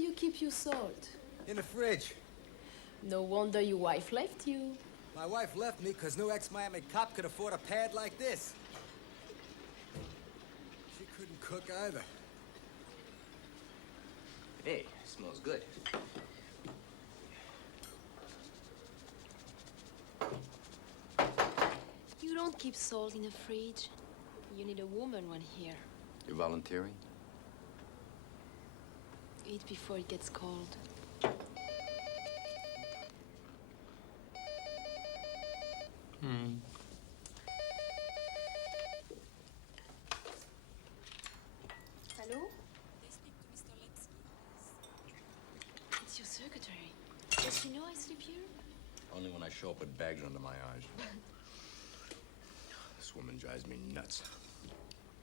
you keep your salt? In the fridge. No wonder your wife left you. My wife left me because no ex-Miami cop could afford a pad like this. She couldn't cook either. Hey, smells good. You don't keep salt in the fridge. You need a woman when here. You're volunteering? Eat before it gets cold. Hello? They speak to Mr. Lepsky. It's your secretary. Does she know I sleep here? Only when I show up with bags under my eyes. This woman drives me nuts.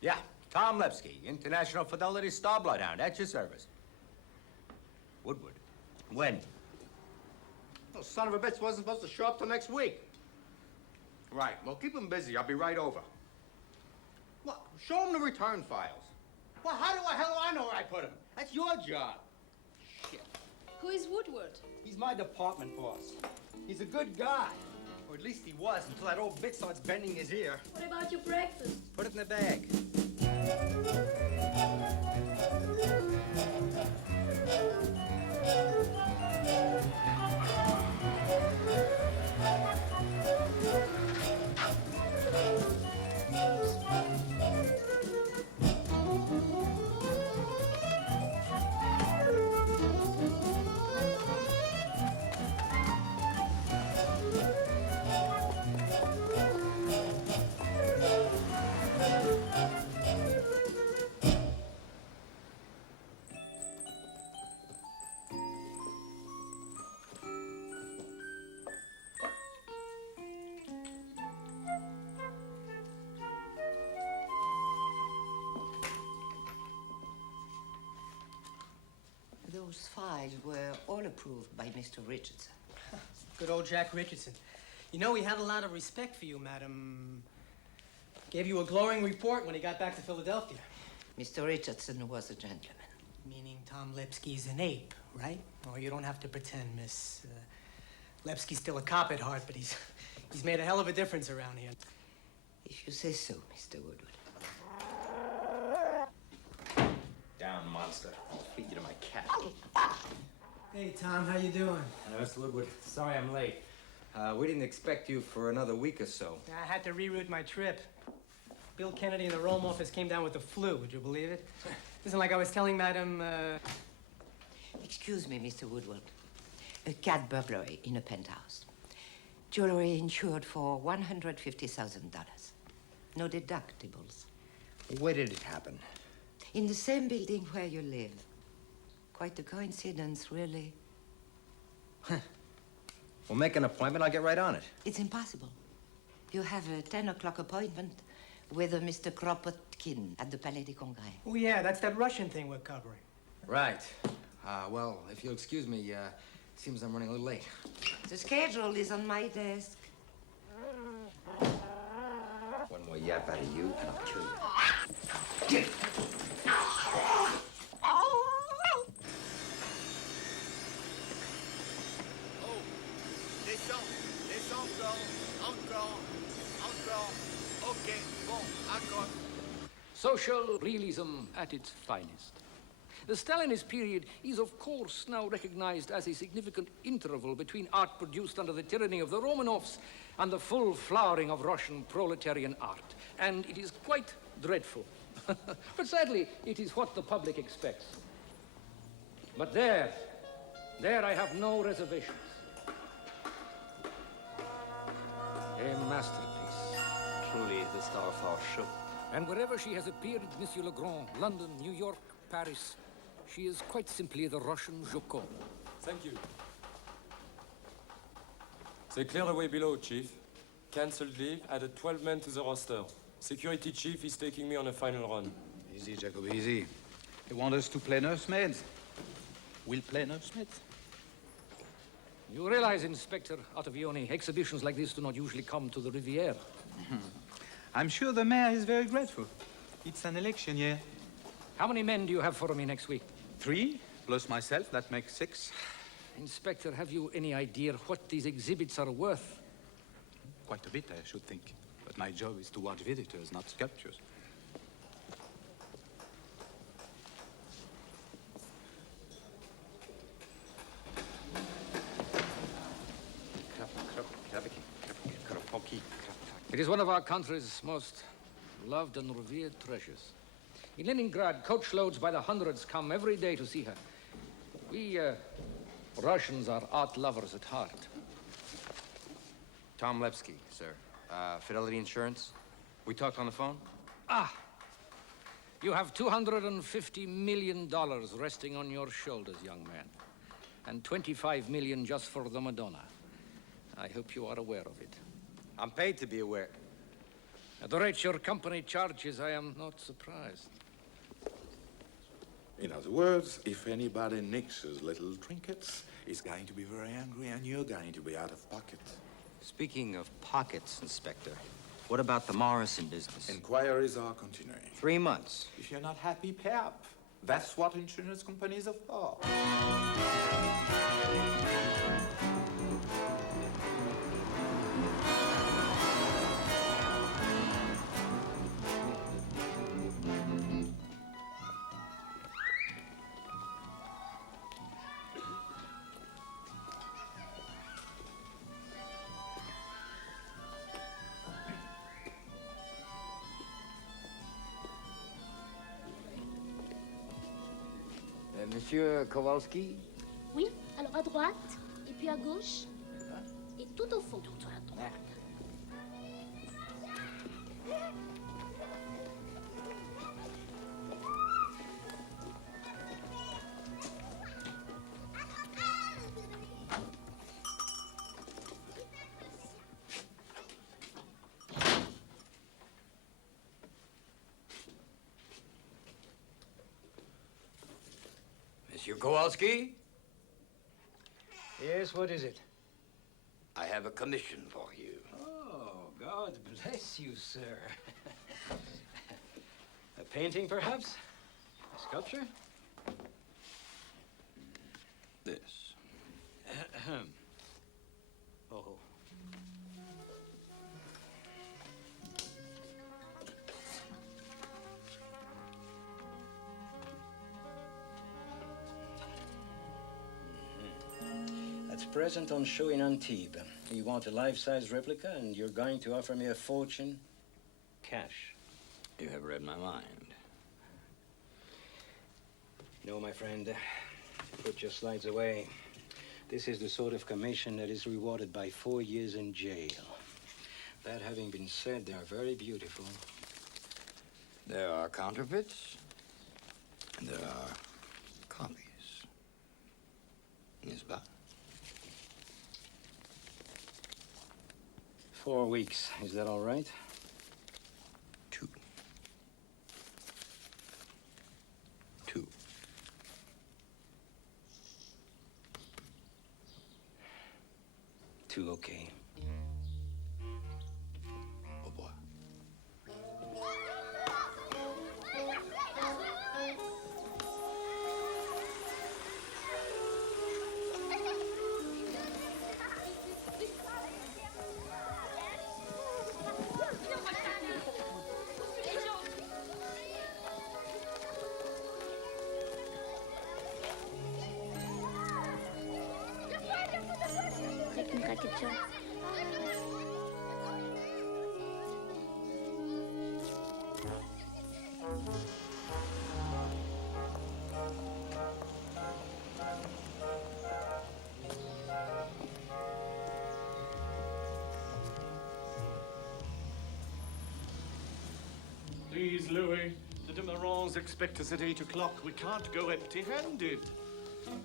Yeah, Tom Lepsky, International Fidelity Star Bloodhound, at your service. Woodward. When? Oh, son of a bitch wasn't supposed to show up till next week. Right, well, keep him busy. I'll be right over. What? Show him the return files. Well, how the hell do I know where I put him? That's your job. Shit. Who is Woodward? He's my department boss. He's a good guy. Or at least he was until that old bitch starts bending his ear. What about your breakfast? Put it in the bag. Those files were all approved by Mr. Richardson. Good old Jack Richardson. You know, he had a lot of respect for you, madam. Gave you a glowing report when he got back to Philadelphia. Mr. Richardson was a gentleman. Meaning Tom Lepsky's an ape, right? Oh, you don't have to pretend, miss. Lepsky's still a cop at heart, but he's made a hell of a difference around here. If you say so, Mr. Woodward. Down, monster. I'll feed you to my cat. Hey, Tom, how you doing? Hello, Mr. Woodward. Sorry I'm late. We didn't expect you for another week or so. I had to reroute my trip. Bill Kennedy in the Rome office came down with the flu. Would you believe it? Isn't like I was telling Madam, Excuse me, Mr. Woodward. A cat burglary in a penthouse. Jewelry insured for $150,000. No deductibles. Where did it happen? In the same building where you live. Quite a coincidence, really. We'll make an appointment. I'll get right on it. It's impossible. You have a 10 o'clock appointment with a Mr. Kropotkin at the Palais des Congrès. oh yeah, that's that Russian thing we're covering. Right. Well, if you'll excuse me, seems I'm running a little late. The schedule is on my desk. One more yap out of you, and I'll kill you. Oh, descends, descends encore. Ok, bon, accord. Social realism at its finest. The Stalinist period is, of course, now recognized as a significant interval between art produced under the tyranny of the Romanovs and the full flowering of Russian proletarian art. And it is quite dreadful. But sadly, it is what the public expects. But there I have no reservations. A masterpiece. Truly the star of our show. And wherever she has appeared, Monsieur Legrand, London, New York, Paris, she is quite simply the Russian Joconde. Thank you. They clear the way below, Chief. Cancelled leave, added 12 men to the roster. Security Chief is taking me on a final run. Easy, Jacob, easy. They want us to play nursemaids. We'll play nursemaids. You realize, Inspector Ottavioni, exhibitions like this do not usually come to the Riviera. I'm sure the mayor is very grateful. It's an election year. How many men do you have for me next week? 3, Plus myself, that makes 6. Inspector, have you any idea what these exhibits are worth? Quite a bit, I should think. But my job is to watch visitors, not sculptures. It is one of our country's most loved and revered treasures. In Leningrad, coachloads by the hundreds come every day to see her. We, Russians are art lovers at heart. Tom Lepsky, sir. Fidelity Insurance. We talked on the phone? Ah! You have $250 million resting on your shoulders, young man. And $25 million just for the Madonna. I hope you are aware of it. I'm paid to be aware. At the rate your company charges, I am not surprised. In other words, if anybody nixes little trinkets, he's going to be very angry and you're going to be out of pocket. Speaking of pockets, Inspector, what about the Morrison business? Inquiries are continuing. 3 months. If you're not happy, pay up. That's what insurance companies are for. Monsieur Kowalski? Oui, alors à droite, et puis à gauche, et tout au fond. Monsieur Kowalski? Yes, what is it? I have a commission for you. Oh, God bless you, sir. A painting, perhaps? A sculpture? This. Oh. That's present on show in Antibes. You want a life-size replica, and you're going to offer me a fortune? Cash. You have read my mind. No, my friend. Put your slides away. This is the sort of commission that is rewarded by 4 years in jail. That having been said, they are very beautiful. There are counterfeits, and there are copies. N'est-ce pas? 4 weeks. Is that all right? 2. 2. Two, okay. Au revoir. Avec une raquette jaune. Please, Louis. The Demerons expect us at 8 o'clock. We can't go empty-handed.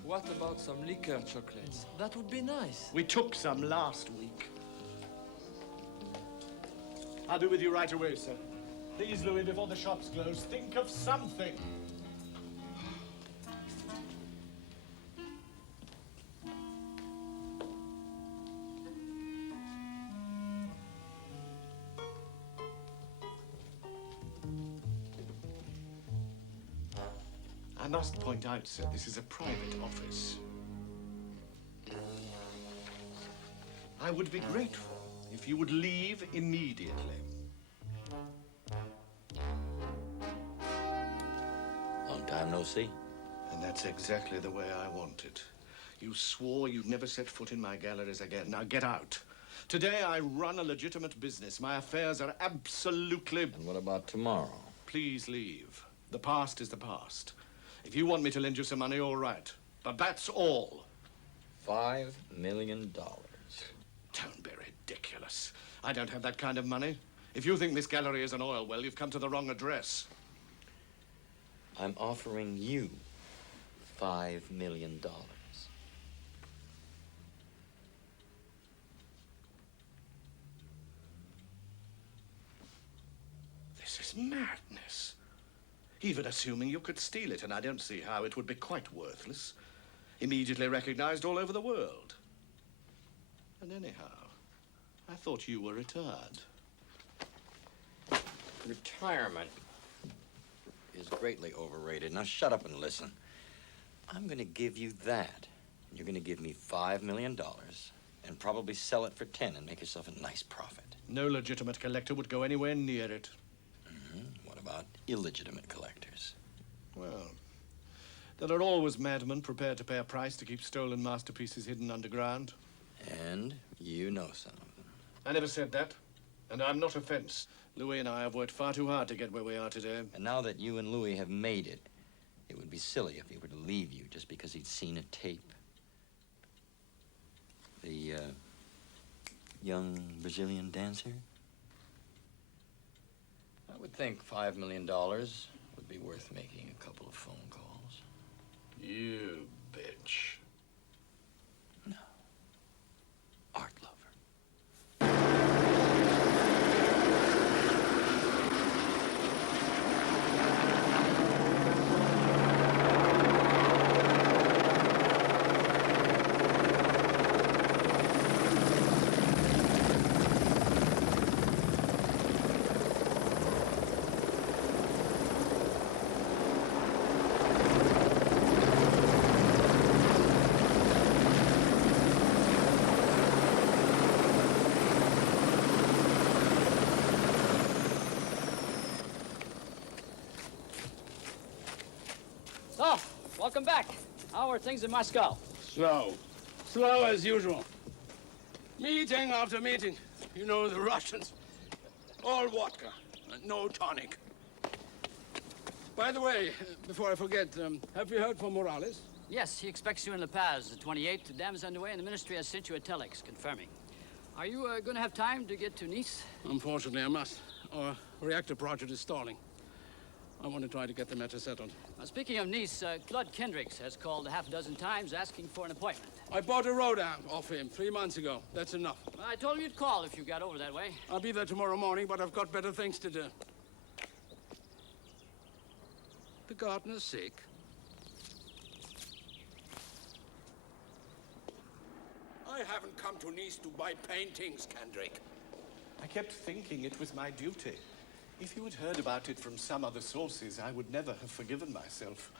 What about some liquor chocolates? That would be nice. We took some last week. I'll be with you right away, sir. Please, Louis, before the shops close, think of something. I'm must point out, sir, this is a private office. I would be grateful if you would leave immediately. Long time no see. And that's exactly the way I want it. You swore you'd never set foot in my galleries again. Now get out. Today I run a legitimate business. My affairs are absolutely... And what about tomorrow? Please leave. The past is the past. If you want me to lend you some money, all right. But that's all. $5 million. Don't be ridiculous. I don't have that kind of money. If you think this gallery is an oil well, you've come to the wrong address. I'm offering you $5 million. This is madness. Even assuming you could steal it, and I don't see how it would be quite worthless. Immediately recognized all over the world. And anyhow, I thought you were retired. Retirement is greatly overrated. Now shut up and listen. I'm going to give you that. You're going to give me $5 million and probably sell it for 10 and make yourself a nice profit. No legitimate collector would go anywhere near it. What about illegitimate collectors? Well, there are always madmen prepared to pay a price to keep stolen masterpieces hidden underground. And you know some of them. I never said that. And I'm not offense. Louis and I have worked far too hard to get where we are today. And now that you and Louis have made it, it would be silly if he were to leave you just because he'd seen a tape. The, young Brazilian dancer? I would think $5 million would be worth making a couple of phone calls. You bitch. No. Art lover. So, welcome back. How are things in Moscow? Slow. Slow as usual. Meeting after meeting. You know the Russians. All vodka, no tonic. By the way, before I forget, have you heard from Morales? Yes, he expects you in La Paz, the 28th. The dam is underway, and the ministry has sent you a telex confirming. Are you going to have time to get to Nice? Unfortunately, I must. Our reactor project is stalling. I want to try to get the matter settled. Now, speaking of Nice, Claude Kendricks has called a half-dozen times asking for an appointment. I bought a road off him 3 months ago. That's enough. I told him you'd call if you got over that way. I'll be there tomorrow morning, but I've got better things to do. The gardener's sick. I haven't come to Nice to buy paintings, Kendrick. I kept thinking it was my duty. If you had heard about it from some other sources, I would never have forgiven myself.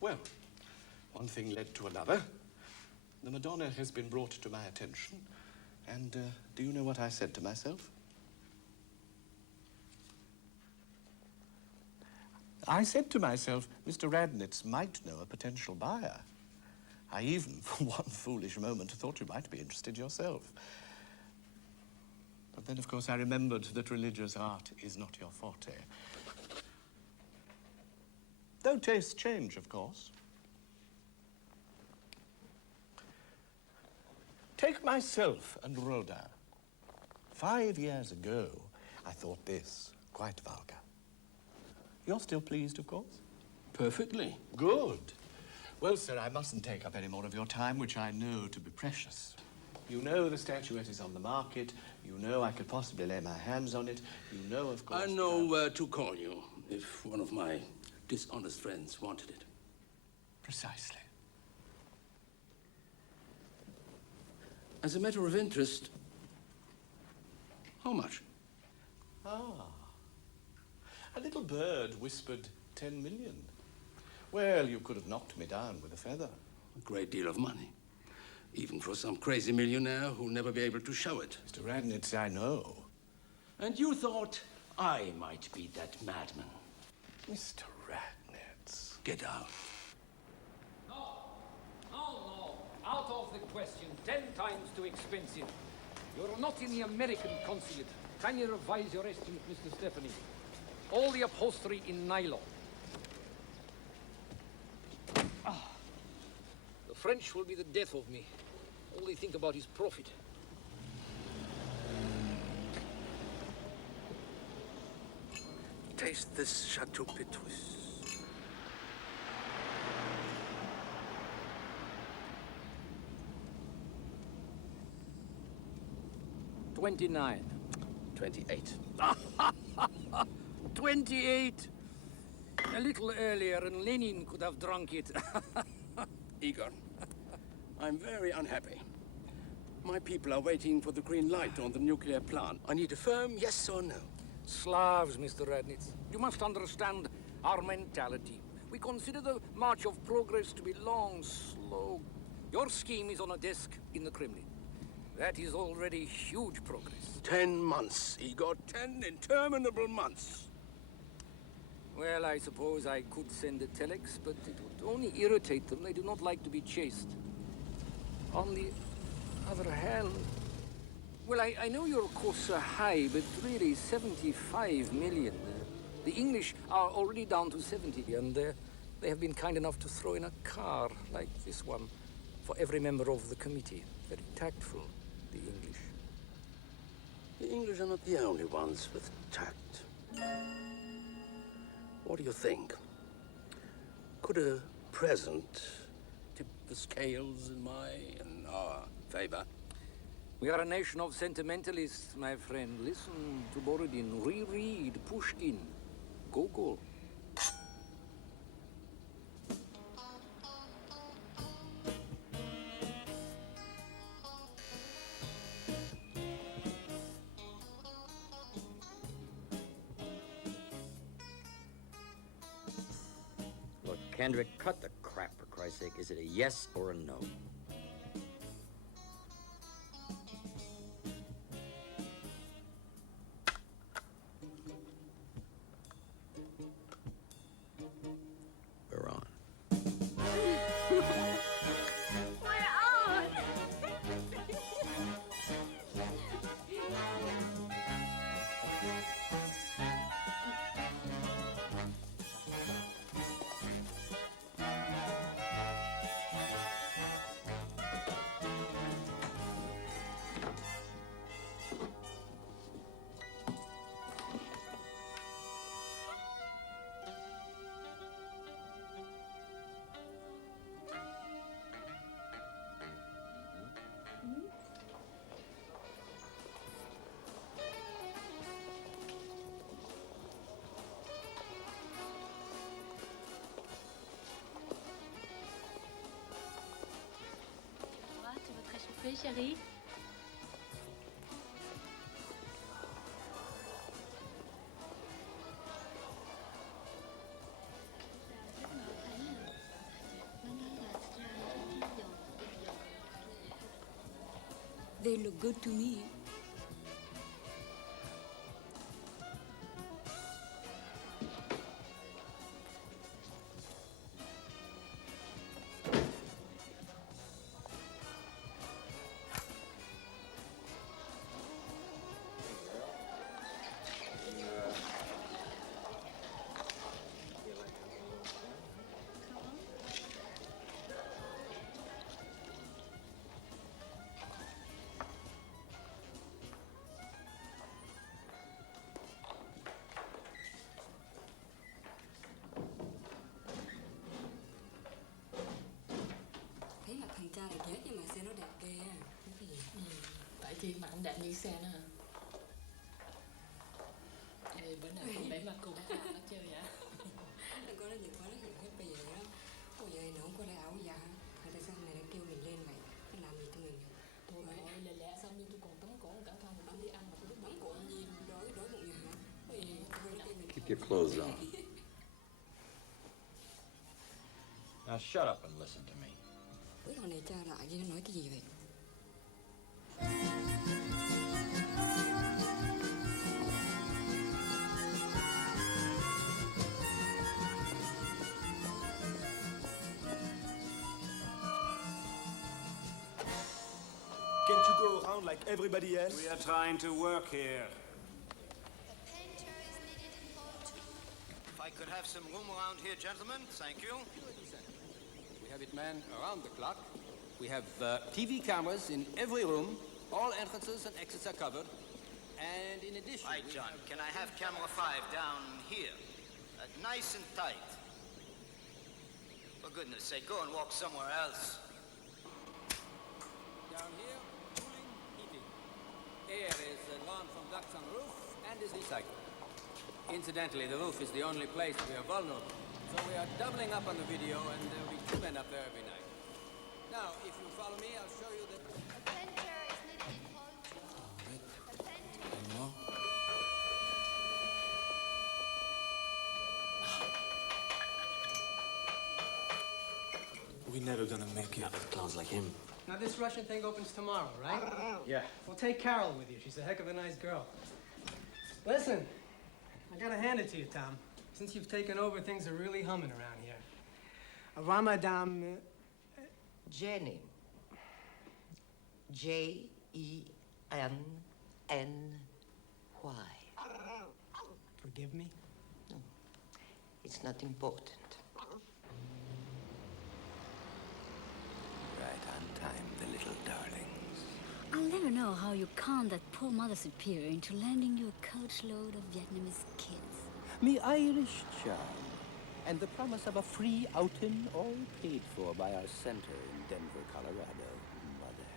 Well, one thing led to another. The Madonna has been brought to my attention. And do you know what I said to myself? I said to myself, Mr. Radnitz might know a potential buyer. I even, for one foolish moment, thought you might be interested yourself. But then, of course, I remembered that religious art is not your forte. Though tastes change, of course. Take myself and Rodin. 5 years ago, I thought this quite vulgar. You're still pleased, of course? Perfectly. Good. Well, sir, I mustn't take up any more of your time, which I know to be precious. You know the statuette is on the market. You know I could possibly lay my hands on it. You know, of course... I know where to call you if one of my dishonest friends wanted it. Precisely. As a matter of interest, how much? Ah. A little bird whispered 10 million. Well, you could have knocked me down with a feather. A great deal of money. Even for some crazy millionaire who'll never be able to show it. Mr. Radnitz, I know. And you thought I might be that madman. Mr. Radnitz. Get out. No. Out of the question. 10 times too expensive. You're not in the American consulate. Kindly revise your estimate, Mr. Stephanie. All the upholstery in nylon. The French will be the death of me. All they think about is profit. Taste this Chateau Petrus. $29. 28. 28. A little earlier, and Lenin could have drunk it. Igor, I'm very unhappy. My people are waiting for the green light on the nuclear plant. I need a firm yes or no. Slavs, Mr. Radnitz. You must understand our mentality. We consider the march of progress to be long, slow. Your scheme is on a desk in the Kremlin. That is already huge progress. 10 months, Igor. 10 interminable months. Well, I suppose I could send a telex, but it would only irritate them. They do not like to be chased. On the other hand... Well, I know your costs are high, but really 75 million. The English are already down to 70, and they have been kind enough to throw in a car like this one for every member of the committee. Very tactful, the English. The English are not the only ones with tact. What do you think? Could a present tip the scales in my and our favor? We are a nation of sentimentalists, my friend. Listen to Borodin, reread Pushkin, Gogol. Look, Kendrick, cut the crap, for Christ's sake. Is it a yes or a no? We're on. Tu veux te réchauffer, chérie? They look good to me. Thấy mặt thằng cha này ghét nhưng mà xe nó đẹp ghê á. Cái gì? Tại chi mà anh đẹp như xe nữa hả? Ê, bữa nào cũng để mà cùng nó chơi vậy? Thằng con nó nhiều quá nó hiểu hết bây giờ lắm. Ôi giời, nó không có lấy áo dạ. Tại sao này nó kêu mình lên vậy? Nó làm gì cho mình? Thôi mà ơi, lẹ lẹ xong đi tôi còn tắm cổ cả thân rồi đi ăn mà tôi bấm cổ gì đói bụng vậy hả? Ôi, tôi nó kêu mình your clothes on. Now shut up and listen to me. Với thằng này cha lại chứ nó nói cái gì vậy? Can't you go around like everybody else? We are trying to work here. If I could have some room around here, gentlemen, thank you. We have it manned around the clock. We have TV cameras in every room. All entrances and exits are covered. And in addition... Right, John. Can I have camera 5 down here? Nice and tight. For goodness sake, go and walk somewhere else. Down here, cooling, heating. Air is drawn from ducts on the roof and is recycled. Incidentally, the roof is the only place we are vulnerable. So we are doubling up on the video, and there will be 2 men up there every night. Now, if you follow me, I'll show you that... We're never gonna make it. Clowns like him. Now this Russian thing opens tomorrow, right? Yeah. Well, take Carol with you. She's a heck of a nice girl. Listen, I gotta hand it to you, Tom. Since you've taken over, things are really humming around here. Ramadan... Jenny. Jenny. Forgive me? No, it's not important. Right on time, the little darlings. I'll never know how you conned that poor Mother Superior into lending you a coachload of Vietnamese kids. Me Irish charm. And the promise of a free outing, all paid for by our center in Denver, Colorado, Mother.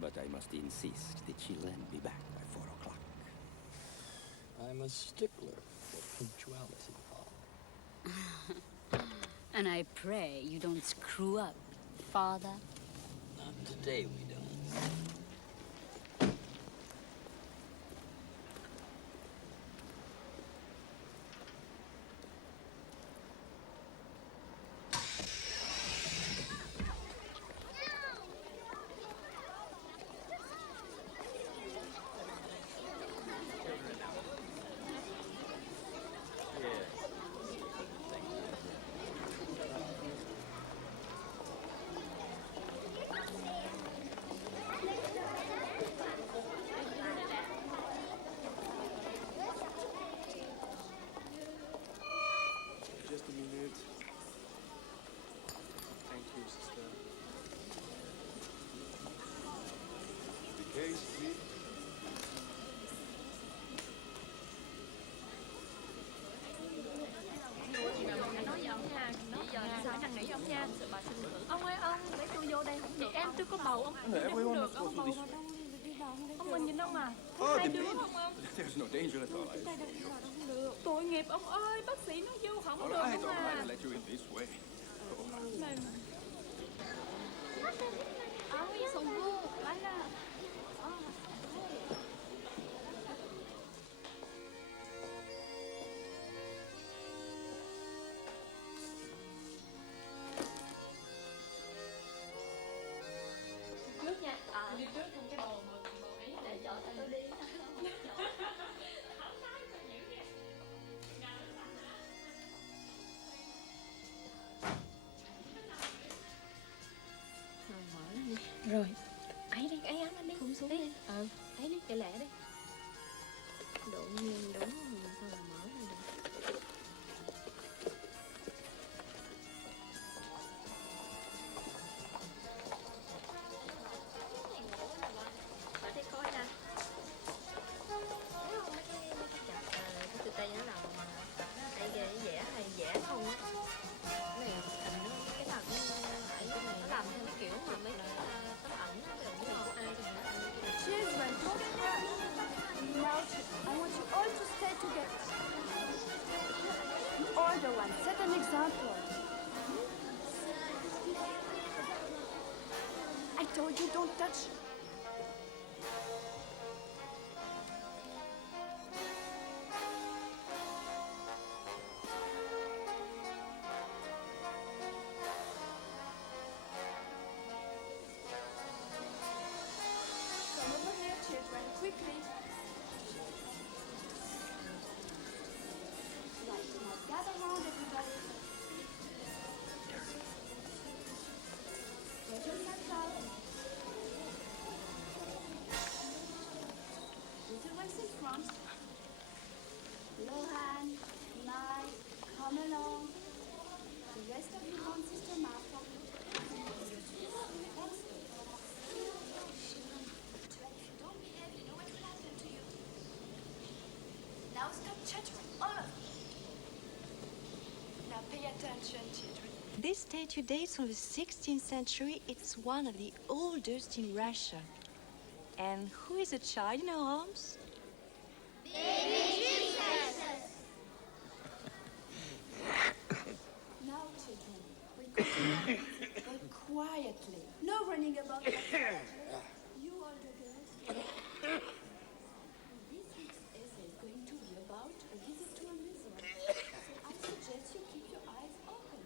But I must insist that she lend me back by 4 o'clock. I'm a stickler for punctuality, Paul. And I pray you don't screw up, Father. Not today, we don't. Just a minute. Thank you, sister. The case, please. Ông ơi ông, để tôi vô đây. Chị em tôi có bầu ông. Không được, ông bầu vào đâu đi vào không. Ông mình nhìn ông à. Hai đứa không ông? There's no danger at all. Không được. Tội nghiệp ông ơi, bác sĩ nói vô không được All right, ông all right, à. I'll let you in this way. Này. Ông ấy sùng vô, lại là. Trước nha. Đi trước trong cái bồ ấy để cho tôi đi. Rồi, ấy đi, ấy áo lên đi. Không xuống đi. Ấy đi, để lẹ đi. Độ nhiên đúng mà sao mà mở ra được. Ở đây coi nè. Thấy không mấy cái chặt cái tay nó làm hay vẽ hay vẽ không á. Cái này thành nó cái thật nó làm theo cái kiểu mà mấy cái tấm ảnh nó đúng không ai thì hả. Children, now I want you all to stay together. You are the one. Set an example. I told you don't touch. front. Lohan, Mai, come along. The rest of you want Sister Martha. Now stop chattering, all of you. Now pay attention, children. This statue dates from the 16th century. It's one of the oldest in Russia. And who is a child in our arms? Baby Jesus! Now, children, we go to but quietly. No running about. You older girls. This week's essay is going to be about a visit to a museum. So I suggest you keep your eyes open.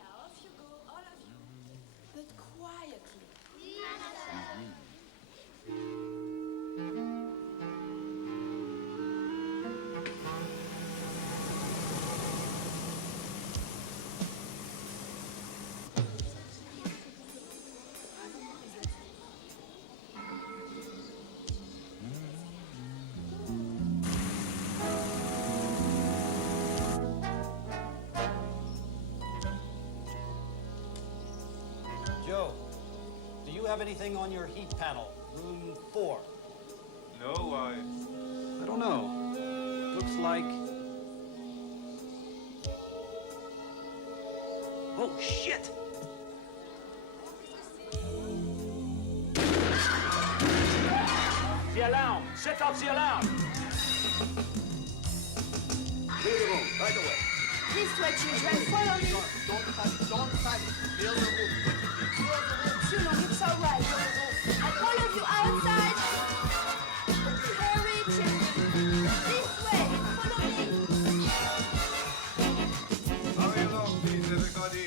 Now off you go, all of you. But quietly. Joe, do you have anything on your heat panel? Room 4. No, I don't know. Looks like... Oh, shit! The alarm! Set off the alarm! Clear the room, right away. This way, children, follow me. Don't panic. Clear the room. Clear the room. Too long, it's all right. All of you outside. Hurry, children. This way, follow me. Hurry along, please, everybody.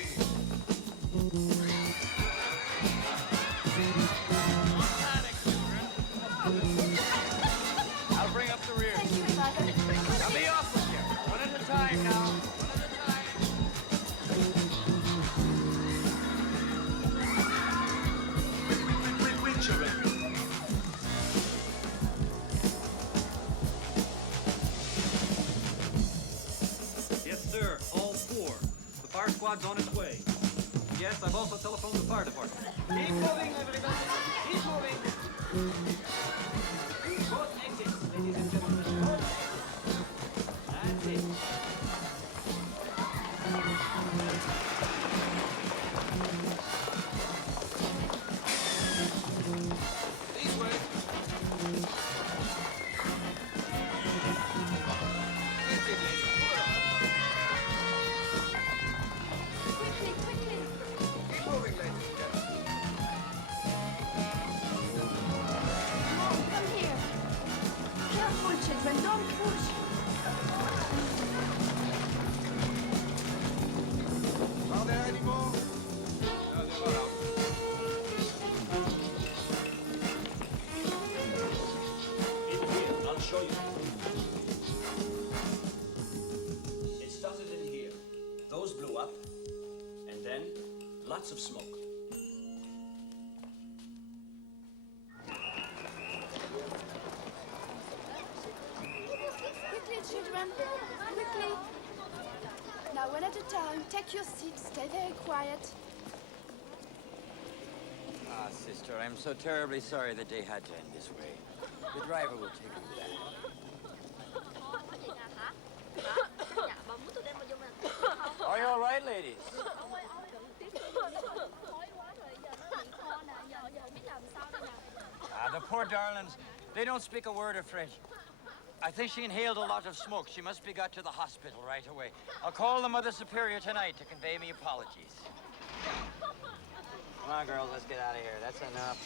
I'll bring up the rear. Thank you, Mother. I'll be off with you. One at a time now. Quick, children. Yes, sir. All 4. The fire squad's on its way. Yes, I've also telephoned the fire department. Keep moving, everybody. Keep moving. Both exits, ladies and gentlemen. That's it. These way. That's it, ladies. Quickly, quickly. Keep moving, ladies and gentlemen. Come on, come here. Careful, children, don't push. Are there any more? No, they are out. In here, I'll show you. It started in here. Those blew up, and then lots of smoke. Quickly, children, quickly. Now, one at a time, take your seats, stay very quiet. Ah, sister, I'm so terribly sorry the day had to end this way. The driver will take you back. Are you all right, ladies? Ah, the poor darlings, they don't speak a word of French. I think she inhaled a lot of smoke. She must be got to the hospital right away. I'll call the Mother Superior tonight to convey me apologies. Come on, girls, let's get out of here. That's enough.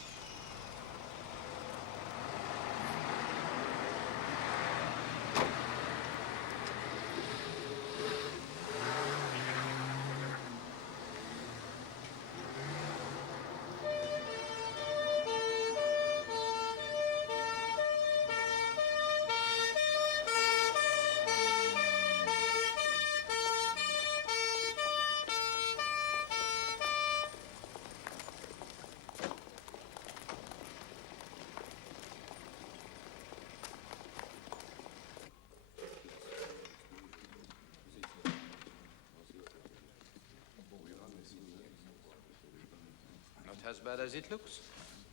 as bad as it looks.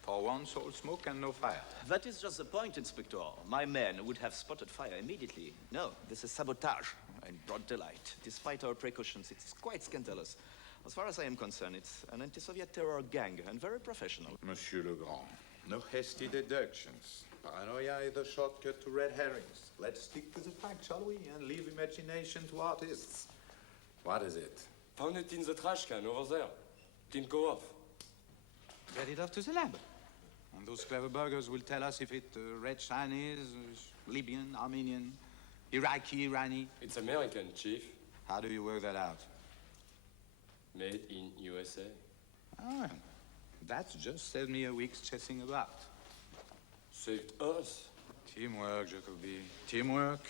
For once, all smoke and no fire. That is just the point, Inspector. My men would have spotted fire immediately. No, this is sabotage in broad daylight. Despite our precautions, it's quite scandalous. As far as I am concerned, it's an anti-Soviet terror gang and very professional. Monsieur Legrand, no hasty deductions. Paranoia is the shortcut to red herrings. Let's stick to the facts, shall we? And leave imagination to artists. What is it? Found it in the trash can over there. Didn't go off. Get it off to the lab. And those clever burgers will tell us if it's red Chinese, Libyan, Armenian, Iraqi, Irani. It's American, Chief. How do you work that out? Made in USA. Oh, that's just saved me a week's chasing about. Saved us. Teamwork, Jacobi. Teamwork.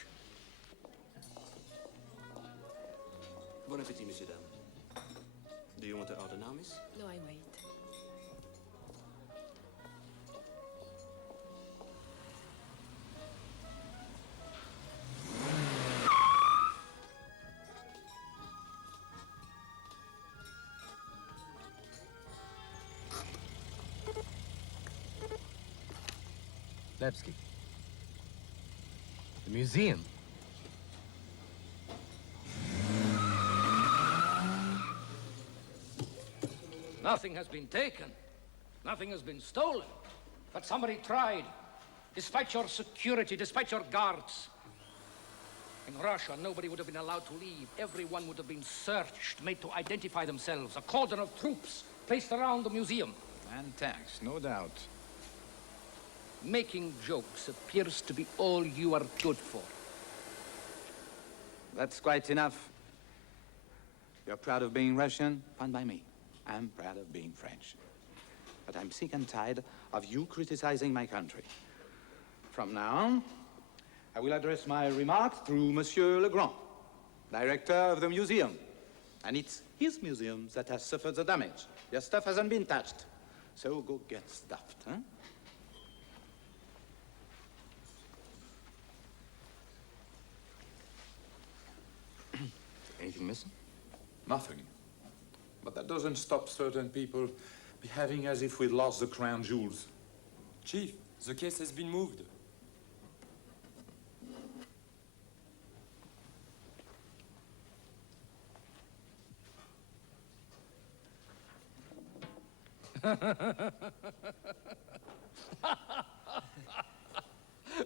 Bon appétit, messieurs, dames. Do you want to order now, miss? No, I wait. Levski. The museum. Nothing has been taken. Nothing has been stolen. But somebody tried. Despite your security, despite your guards. In Russia, nobody would have been allowed to leave. Everyone would have been searched, made to identify themselves. A cordon of troops placed around the museum. And tanks, no doubt. Making jokes appears to be all you are good for. That's quite enough. You're proud of being Russian? Fine by me. I'm proud of being French. But I'm sick and tired of you criticizing my country. From now on, I will address my remarks through Monsieur Legrand, director of the museum. And it's his museum that has suffered the damage. Your stuff hasn't been touched. So go get stuffed, huh? Anything missing? Nothing. But that doesn't stop certain people behaving as if we'd lost the crown jewels. Chief, the case has been moved.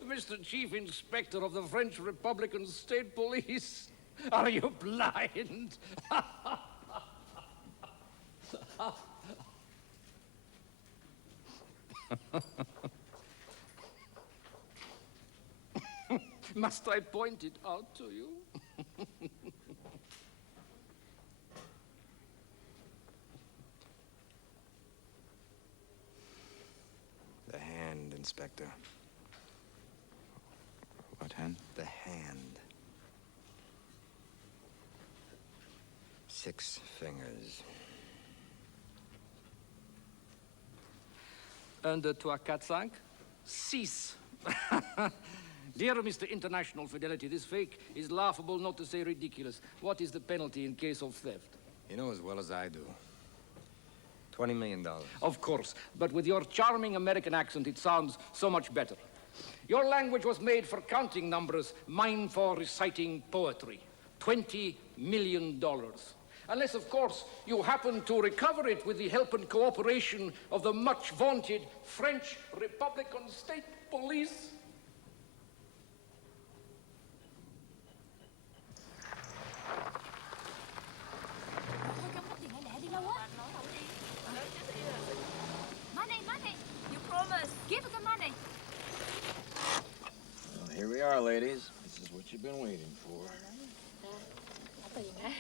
Mr. Chief Inspector of the French Republican State Police, are you blind? Must I point it out to you? The hand, Inspector. What hand? The hand. 6 fingers. And 2, 4, 5, 6. Dear Mr. International Fidelity, this fake is laughable, not to say ridiculous. What is the penalty in case of theft? You know as well as I do. $20 million. Of course, but with your charming American accent, it sounds so much better. Your language was made for counting numbers, mine for reciting poetry. $20 million. Unless, of course, you happen to recover it with the help and cooperation of the much-vaunted French Republican State Police. Money, you promised. Give the money. Well, here we are, ladies. This is what you've been waiting for. Tiền á.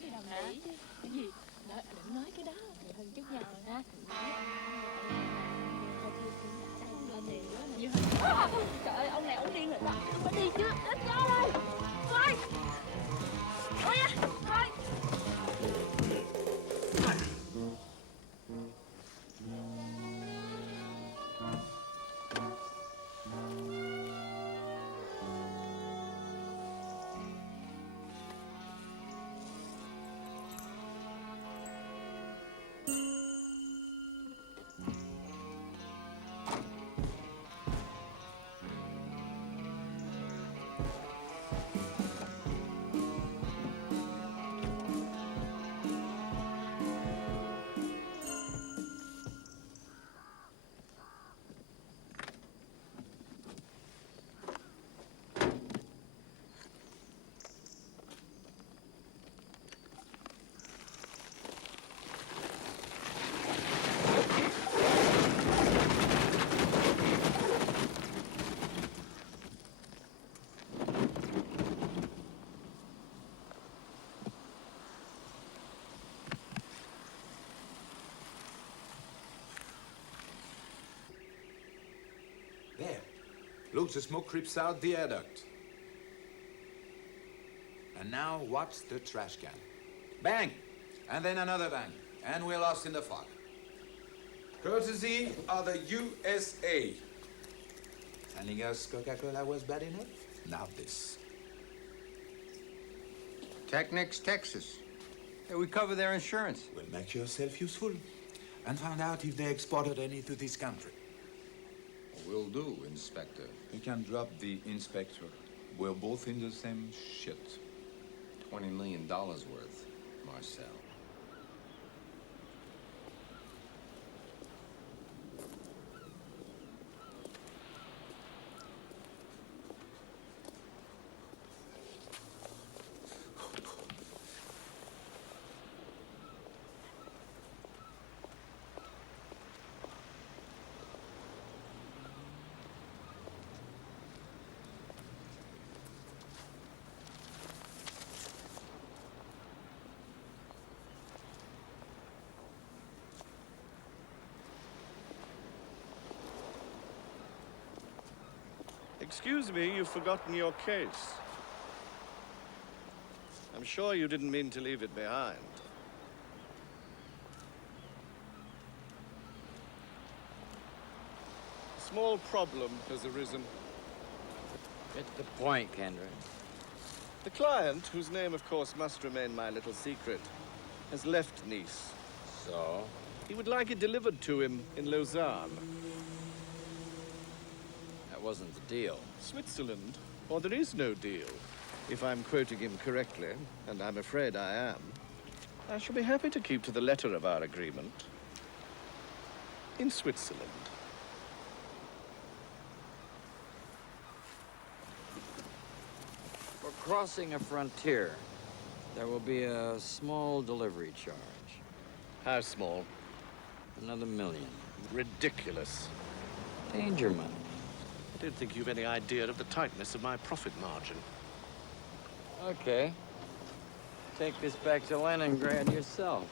Thì đồng ý chứ. Cái gì? Đừng nói cái đó. Hơn chút nhờ ha. Trời ơi, ông này ông điên rồi. Ông phải đi chứ. Đến cho đây. Coi. Coi á. Coi. Look, the smoke creeps out the air duct. And now watch the trash can. Bang! And then another bang. And we're lost in the fog. Courtesy of the USA. Telling us Coca-Cola was bad enough? Now this. Technics, Texas. Hey, we cover their insurance. Well, make yourself useful. And find out if they exported any to this country. Will do, Inspector. You can drop the inspector. We're both in the same shit. $20 million worth, Marcel. Excuse me, you've forgotten your case. I'm sure you didn't mean to leave it behind. A small problem has arisen. Get the point, Kendra. The client, whose name of course must remain my little secret, has left Nice. So? He would like it delivered to him in Lausanne. That wasn't the deal. Switzerland, or there is no deal. If I'm quoting him correctly, and I'm afraid I am, I shall be happy to keep to the letter of our agreement. In Switzerland. For crossing a frontier, there will be a small delivery charge. How small? Another $1 million. Ridiculous. Danger money. I don't think you've any idea of the tightness of my profit margin. Okay. Take this back to Leningrad yourself.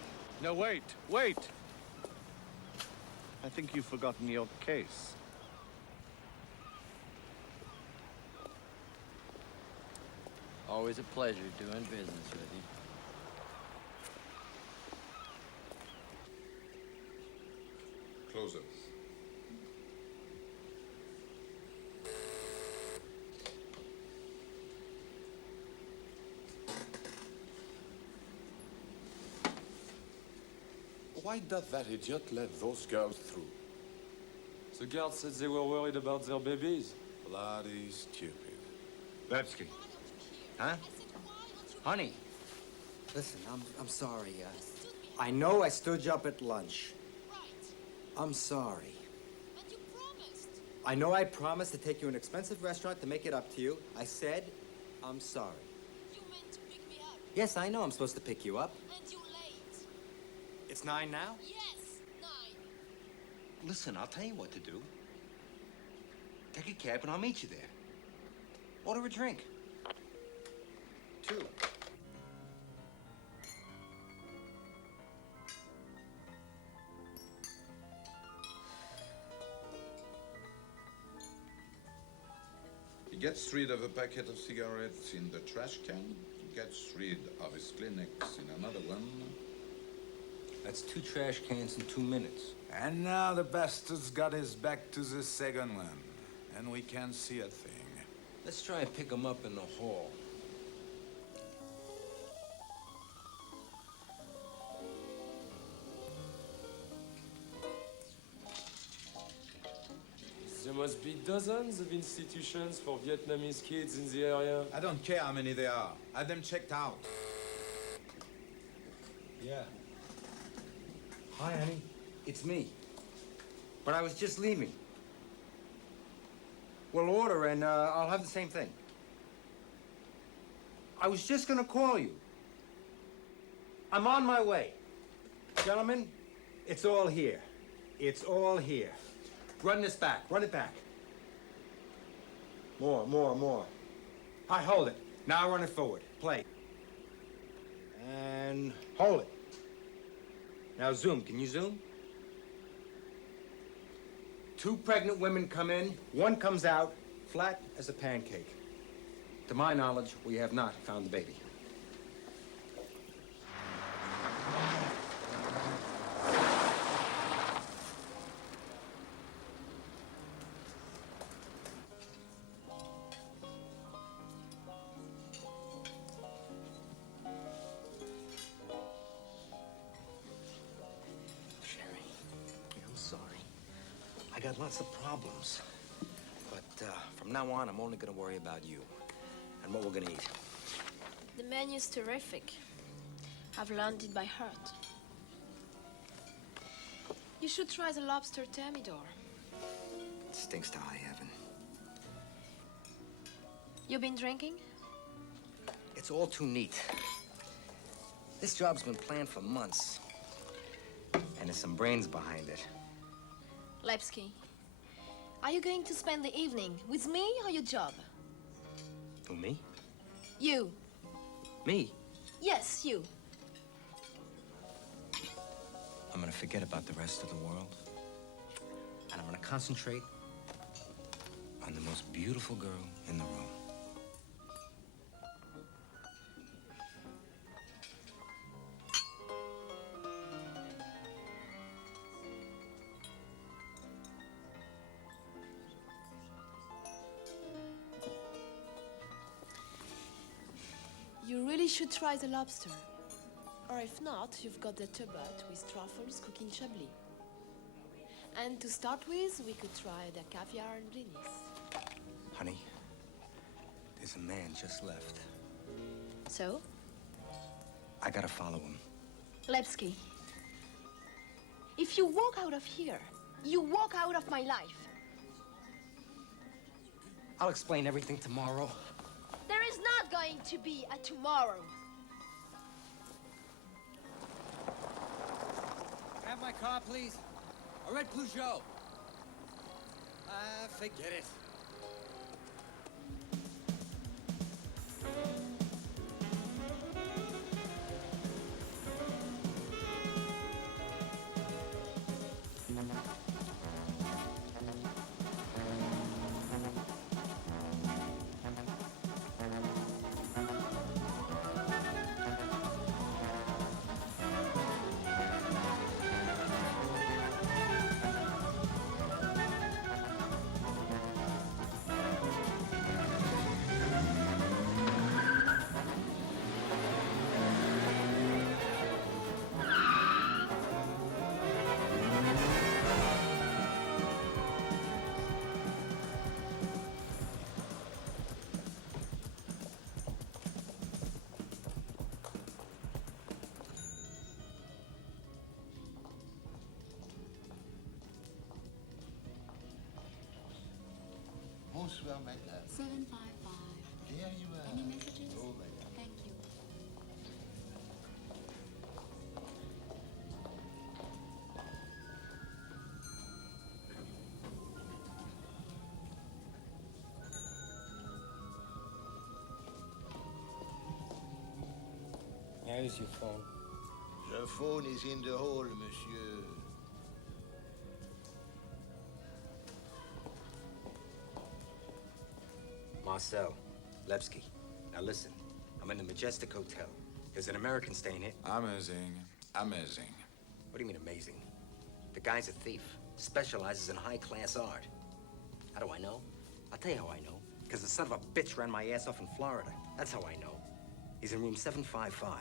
No, wait, wait! I think you've forgotten your case. Always a pleasure doing business with you. Closer. Why does that idiot let those girls through? The guards said they were worried about their babies. Bloody stupid. Levsky. Huh? Honey, listen, I'm sorry. I know I stood you up at lunch. I'm sorry. And you promised. I know I promised to take you to an expensive restaurant to make it up to you. I said, I'm sorry. You meant to pick me up. Yes, I know I'm supposed to pick you up. And you're late. It's 9 now? Yes, 9. Listen, I'll tell you what to do. Take a cab and I'll meet you there. Order a drink. 2. He gets rid of a packet of cigarettes in the trash can. He gets rid of his Kleenex in another one. That's 2 trash cans in 2 minutes. And now the bastard's got his back to the second one. And we can't see a thing. Let's try and pick him up in the hall. There must be dozens of institutions for Vietnamese kids in the area. I don't care how many there are. Have them checked out. Yeah. Hi, honey. It's me. But I was just leaving. We'll order and I'll have the same thing. I was just gonna call you. I'm on my way. Gentlemen, it's all here. It's all here. Run this back. Run it back. More. Hi, hold it. Now run it forward. Play. And hold it. Now zoom. Can you zoom? 2 pregnant women come in, 1 comes out, flat as a pancake. To my knowledge, we have not found the baby. I'm sorry. I got lots of problems. But from now on, I'm only gonna worry about you and what we're gonna eat. The menu's terrific. I've learned it by heart. You should try the lobster thermidor. It stinks to high heaven. You been drinking? It's all too neat. This job's been planned for months. And there's some brains behind it. Lepsky, are you going to spend the evening with me or your job? Who, me? You. Me? Yes, you. I'm gonna forget about the rest of the world. And I'm gonna concentrate on the most beautiful girl in the room. You really should try the lobster. Or if not, you've got the turbot with truffles cooking chablis. And to start with, we could try the caviar and blinis. Honey, there's a man just left. So? I gotta follow him. Lepsky, if you walk out of here, you walk out of my life. I'll explain everything tomorrow. There is not going to be a tomorrow. Have my car, please. A red Peugeot. Forget it. Bonsoir, madame. 755. There you are. Any messages? Oh, madame. Thank you. Here's your phone. The phone is in the hall, monsieur. Marcel, Lepsky. Now listen, I'm in the Majestic Hotel. There's an American staying here. Amazing. Amazing. What do you mean amazing? The guy's a thief. Specializes in high-class art. How do I know? I'll tell you how I know. Because the son of a bitch ran my ass off in Florida. That's how I know. He's in room 755.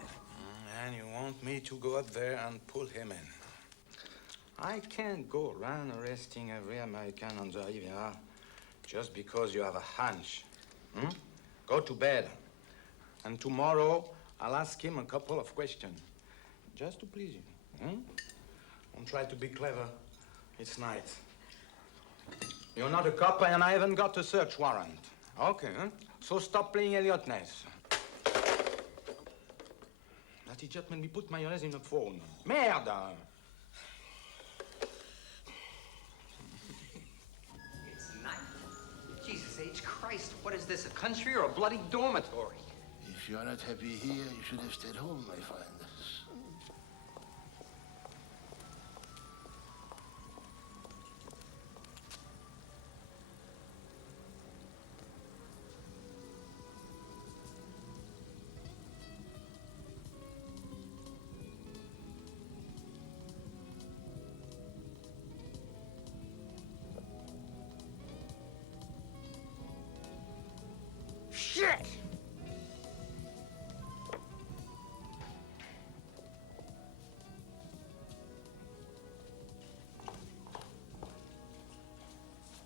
And you want me to go up there and pull him in? I can't go around arresting every American on the Riviera just because you have a hunch. Go to bed. And tomorrow, I'll ask him a couple of questions. Just to please you. Don't try to be clever. It's night. You're not a cop, and I haven't got a search warrant. Okay, so stop playing Elliot Ness. That idiot made me put my eyes in the phone. Merde! It's night. Jesus H. Christ, what is this, a country or a bloody dormitory? If you're not happy here, you should have stayed home, my friend. shit!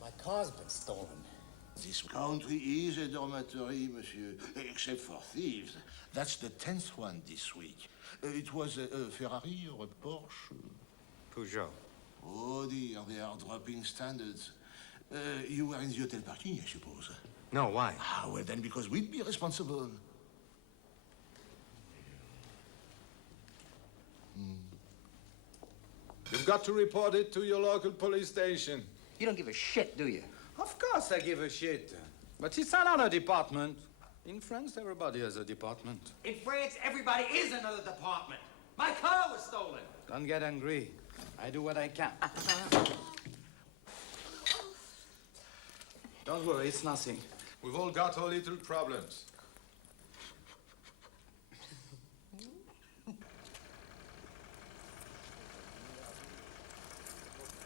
My car's been stolen. This country is a dormitory, monsieur, except for thieves. That's the 10th one this week. It was a Ferrari or a Porsche? Peugeot. Oh dear, they are dropping standards. You were in the hotel parking, I suppose. No, why? Ah, well then, because we'd be responsible. You've got to report it to your local police station. You don't give a shit, do you? Of course I give a shit. But it's another department. In France, everybody has a department. In France, everybody is another department. My car was stolen. Don't get angry. I do what I can. Don't worry, it's nothing. We've all got our little problems.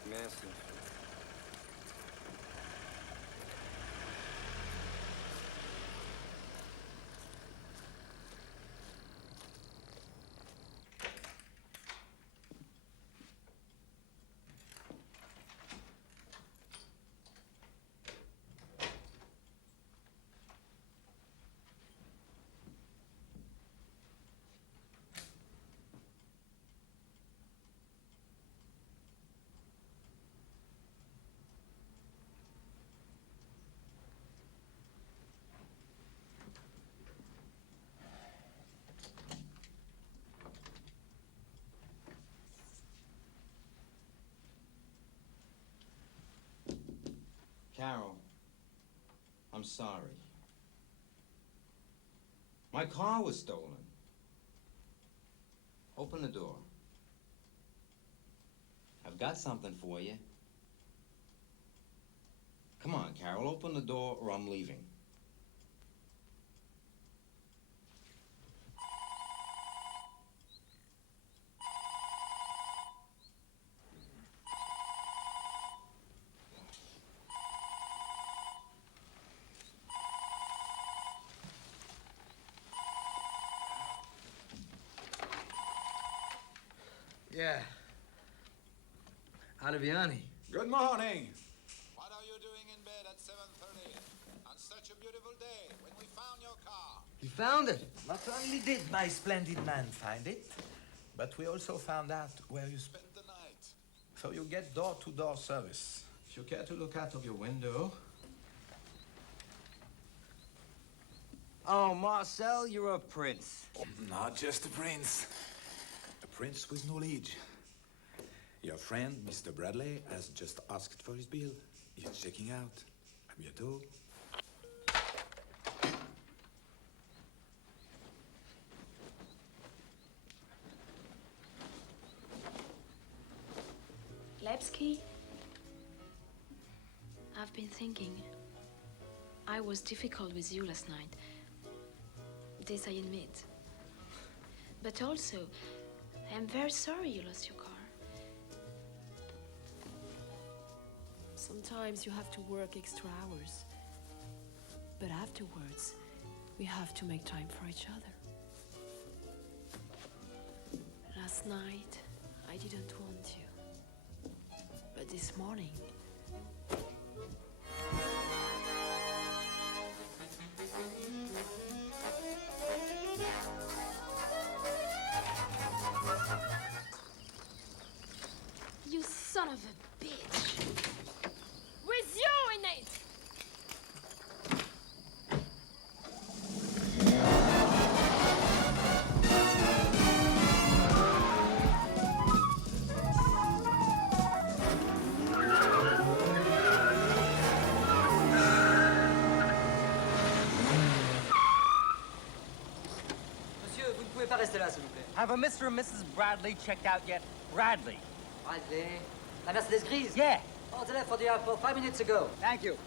Merci. Carol, I'm sorry. My car was stolen. Open the door. I've got something for you. Come on, Carol, open the door or I'm leaving. Yeah. Aliviani. Good morning. What are you doing in bed at 7:30 on such a beautiful day when we found your car? You found it? Not only did my splendid man find it, but we also found out where you spent the night. So you get door-to-door service. If you care to look out of your window. Oh, Marcel, you're a prince. Not just a prince. A prince with knowledge. Your friend, Mr. Bradley, has just asked for his bill. He's checking out. À bientôt. Lepsky, I've been thinking. I was difficult with you last night. This I admit. But also, I'm very sorry you lost your car. Sometimes you have to work extra hours. But afterwards, we have to make time for each other. Last night, I didn't want you. But this morning, you son of a bitch! With you in it! Monsieur, vous ne pouvez pas rester là, s'il vous plaît. Have a Mr. and Mrs. Bradley checked out yet? Bradley. Bradley? La Mercedes grise? Yeah. Oh, they left for the airport 5 minutes ago. Thank you.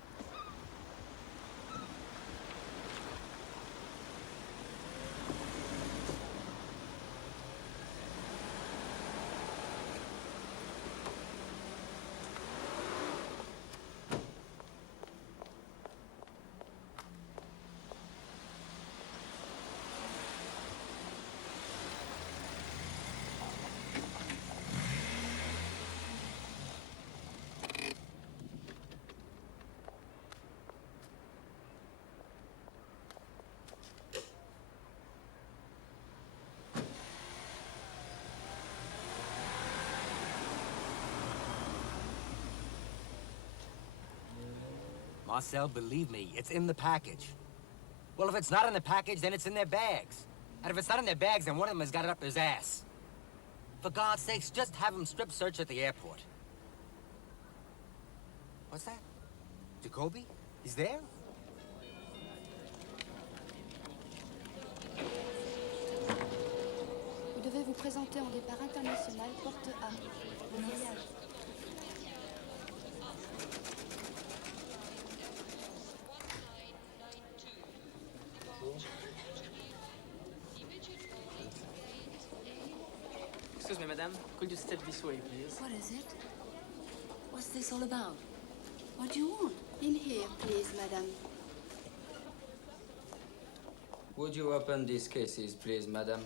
Marcel, believe me, it's in the package. Well, if it's not in the package, then it's in their bags. And if it's not in their bags, then one of them has got it up his ass. For God's sakes, just have him strip search at the airport. What's that? Jacoby? He's there? Vous devez vous présenter en départ international, porte A. Bon voyage. Excuse me, madame. Could you step this way, please? What is it? What's this all about? What do you want? In here, please, madame. Would you open these cases, please, madam?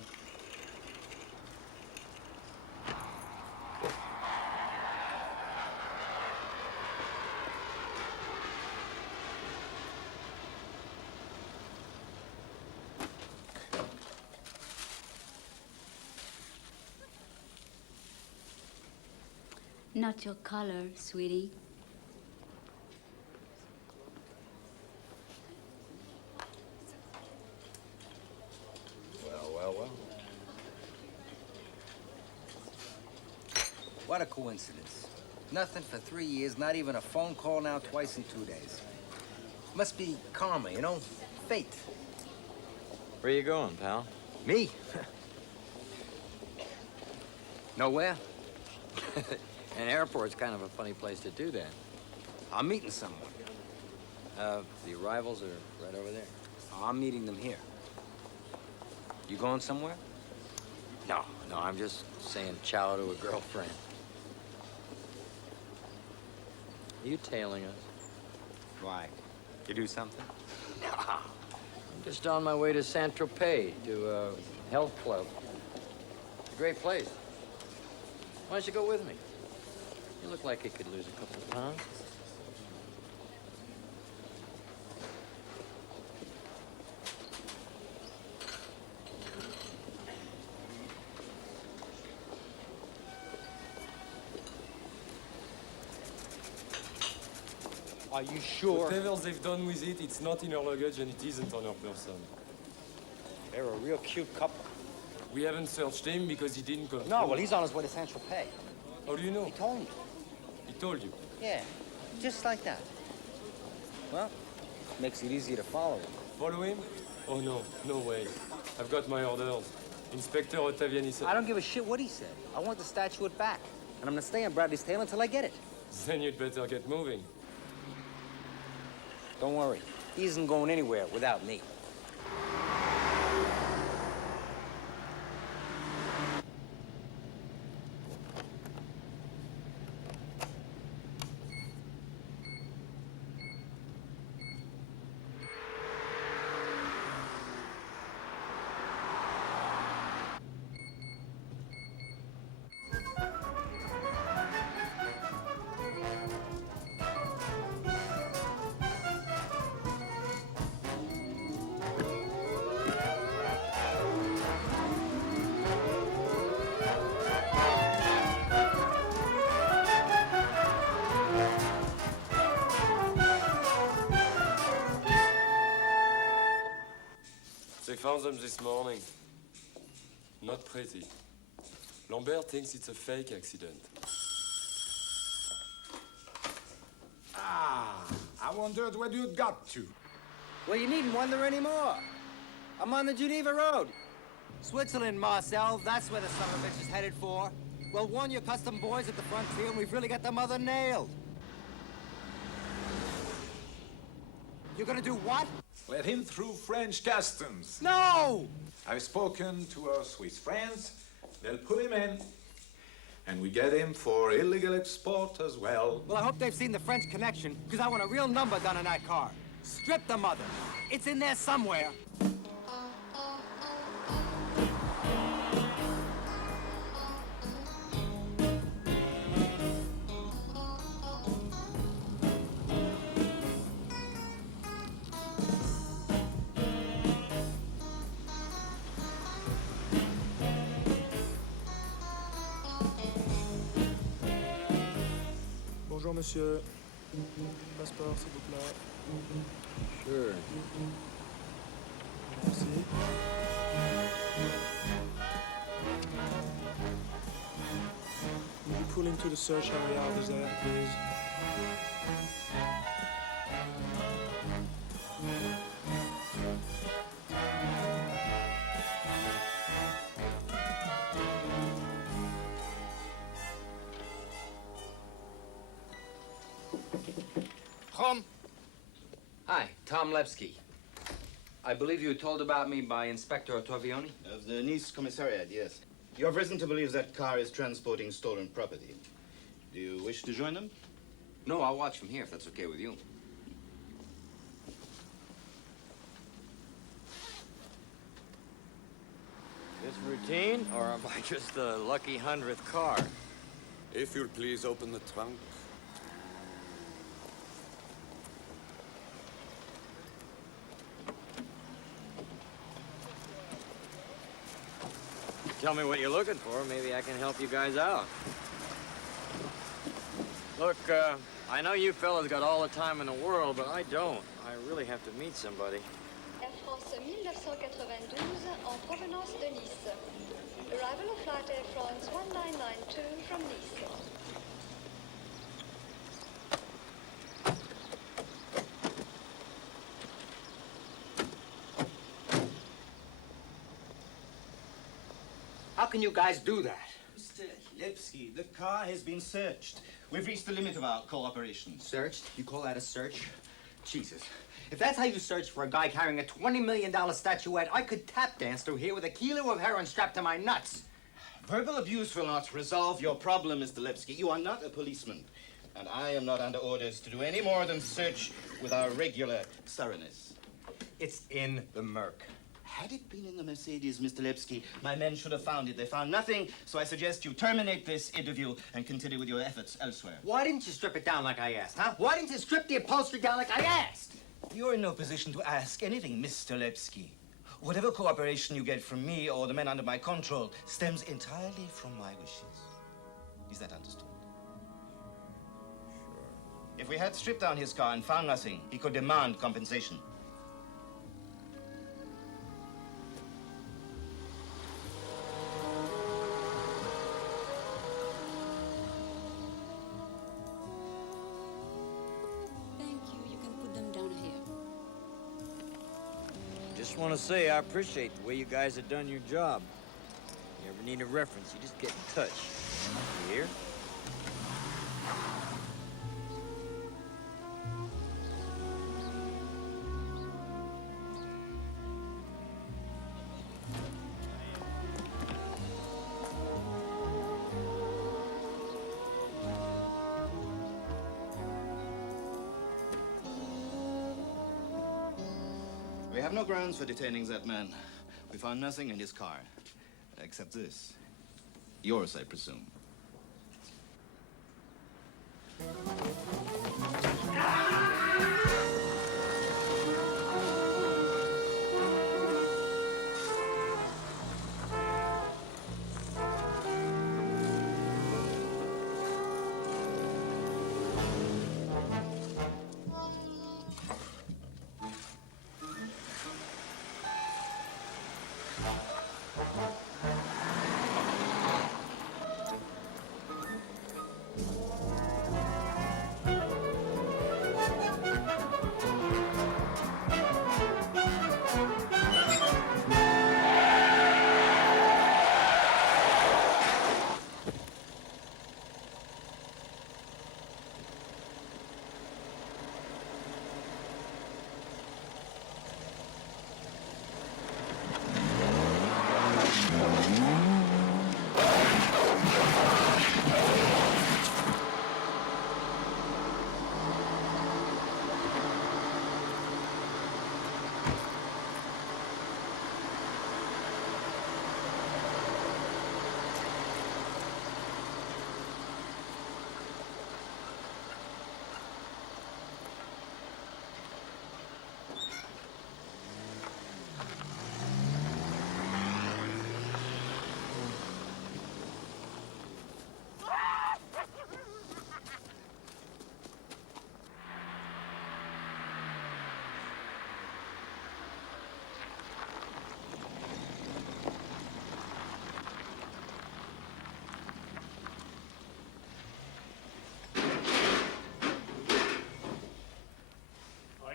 Not your color, sweetie. Well. What a coincidence. Nothing for 3 years, not even a phone call now twice in 2 days. Must be karma, you know? Fate. Where you going, pal? Me? Nowhere. An airport's kind of a funny place to do that. I'm meeting someone. The arrivals are right over there. I'm meeting them here. You going somewhere? No, I'm just saying ciao to a girlfriend. Are you tailing us? Why? You do something? No. I'm just on my way to Saint-Tropez, to a health club. It's a great place. Why don't you go with me? You look like you could lose a couple of pounds. Are you sure? Whatever they've done with it, it's not in her luggage and it isn't on her person. They're a real cute couple. We haven't searched him because he didn't come. No, well, he's on his way to Saint-Tropez. How do you know? He told me. He told you? Yeah, just like that. Well, makes it easier to follow him. Follow him? Oh, no way. I've got my orders. Inspector Ottaviani said... I don't give a shit what he said. I want the statuette back. And I'm gonna stay on Bradley's tail until I get it. Then you'd better get moving. Don't worry. He isn't going anywhere without me. They found them this morning. Not pretty. Lambert thinks it's a fake accident. I wondered where you'd got to. Well, you needn't wonder anymore. I'm on the Geneva Road. Switzerland, Marcel, that's where the son of a bitch is headed for. We'll warn your custom boys at the frontier, and we've really got the mother nailed. You're gonna do what? Let him through French customs. No! I've spoken to our Swiss friends. They'll put him in. And we get him for illegal export as well. Well, I hope they've seen the French connection, because I want a real number done on that car. Strip the mother. It's in there somewhere. Bonjour monsieur. Passeport s'il vous plaît. Sure. See? Will you pull into the search area over there, please? Home. Hi, Tom Lepsky. I believe you were told about me by Inspector Torvioni? Of the Nice Commissariat, yes. You have reason to believe that car is transporting stolen property. Do you wish to join them? No, I'll watch from here if that's okay with you. This routine, or am I just the lucky 100th car? If you'll please open the trunk. Tell me what you're looking for. Maybe I can help you guys out. Look, I know you fellas got all the time in the world, but I don't. I really have to meet somebody. Air France 1992 en provenance de Nice. Arrival of flight Air France 1992 from Nice. How can you guys do that? Mr. Lepsky, the car has been searched. We've reached the limit of our cooperation. Searched? You call that a search? Jesus. If that's how you search for a guy carrying a $20 million statuette, I could tap dance through here with a kilo of heroin strapped to my nuts. Verbal abuse will not resolve your problem, Mr. Lepsky. You are not a policeman. And I am not under orders to do any more than search with our regular thoroughness. It's in the Merc. Had it been in the Mercedes, Mr. Lepsky, my men should have found it. They found nothing, so I suggest you terminate this interview and continue with your efforts elsewhere. Why didn't you strip it down like I asked, huh? Why didn't you strip the upholstery down like I asked? You're in no position to ask anything, Mr. Lepsky. Whatever cooperation you get from me or the men under my control stems entirely from my wishes. Is that understood? Sure. If we had stripped down his car and found nothing, he could demand compensation. Just want to say I appreciate the way you guys have done your job. If you ever need a reference, you just get in touch. You hear? We have no grounds for detaining that man. We found nothing in his car, except this. Yours, I presume.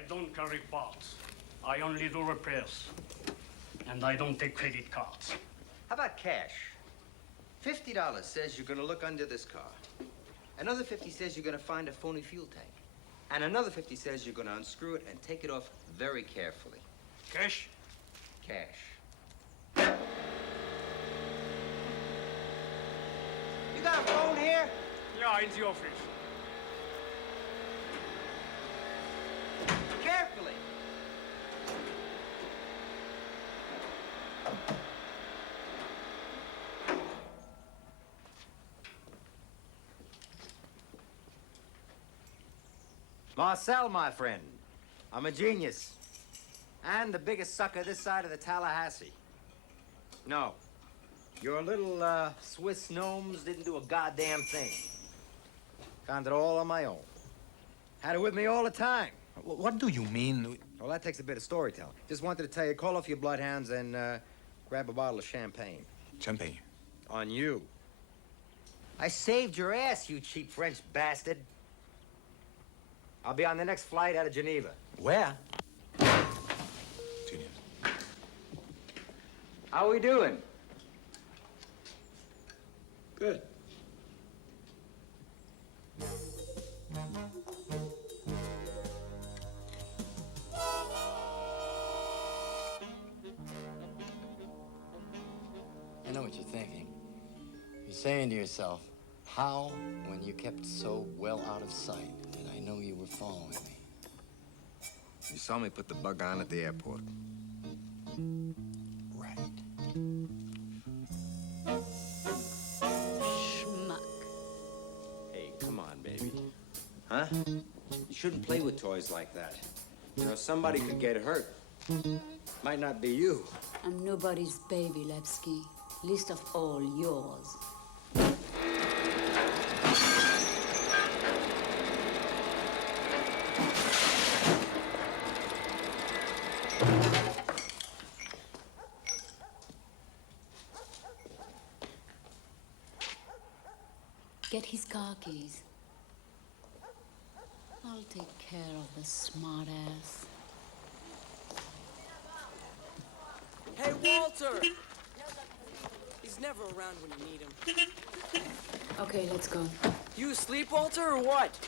don't carry parts. I only do repairs. And I don't take credit cards. How about cash? $50 says you're gonna look under this car. Another 50 says you're gonna find a phony fuel tank. And another 50 says you're gonna unscrew it and take it off very carefully. Cash? Cash. You got a phone here? Yeah, in the office. Carefully. Marcel, my friend. I'm a genius. And the biggest sucker this side of the Tallahassee. No. Your little, Swiss gnomes didn't do a goddamn thing. Found it all on my own. Had it with me all the time. What do you mean? Well, that takes a bit of storytelling. Just wanted to tell you, call off your bloodhounds and, grab a bottle of champagne. Champagne? On you. I saved your ass, you cheap French bastard. I'll be on the next flight out of Geneva. Where? Geneva. How are we doing? Good. I know what you're thinking. You're saying to yourself, how, when you kept so well out of sight, did I know you were following me? You saw me put the bug on at the airport. Right. Schmuck. Hey, come on, baby. Huh? You shouldn't play with toys like that. You know, somebody could get hurt. Might not be you. I'm nobody's baby, Lepsky. Least of all yours. Get his car keys. I'll take care of the smart ass. Hey, Walter! He's never around when you need him. Okay, let's go. You asleep, Walter, or what?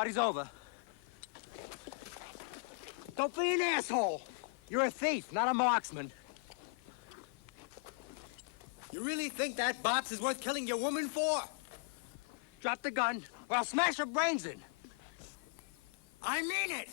Party's over. Don't be an asshole. You're a thief, not a marksman. You really think that box is worth killing your woman for? Drop the gun, or I'll smash her brains in. I mean it!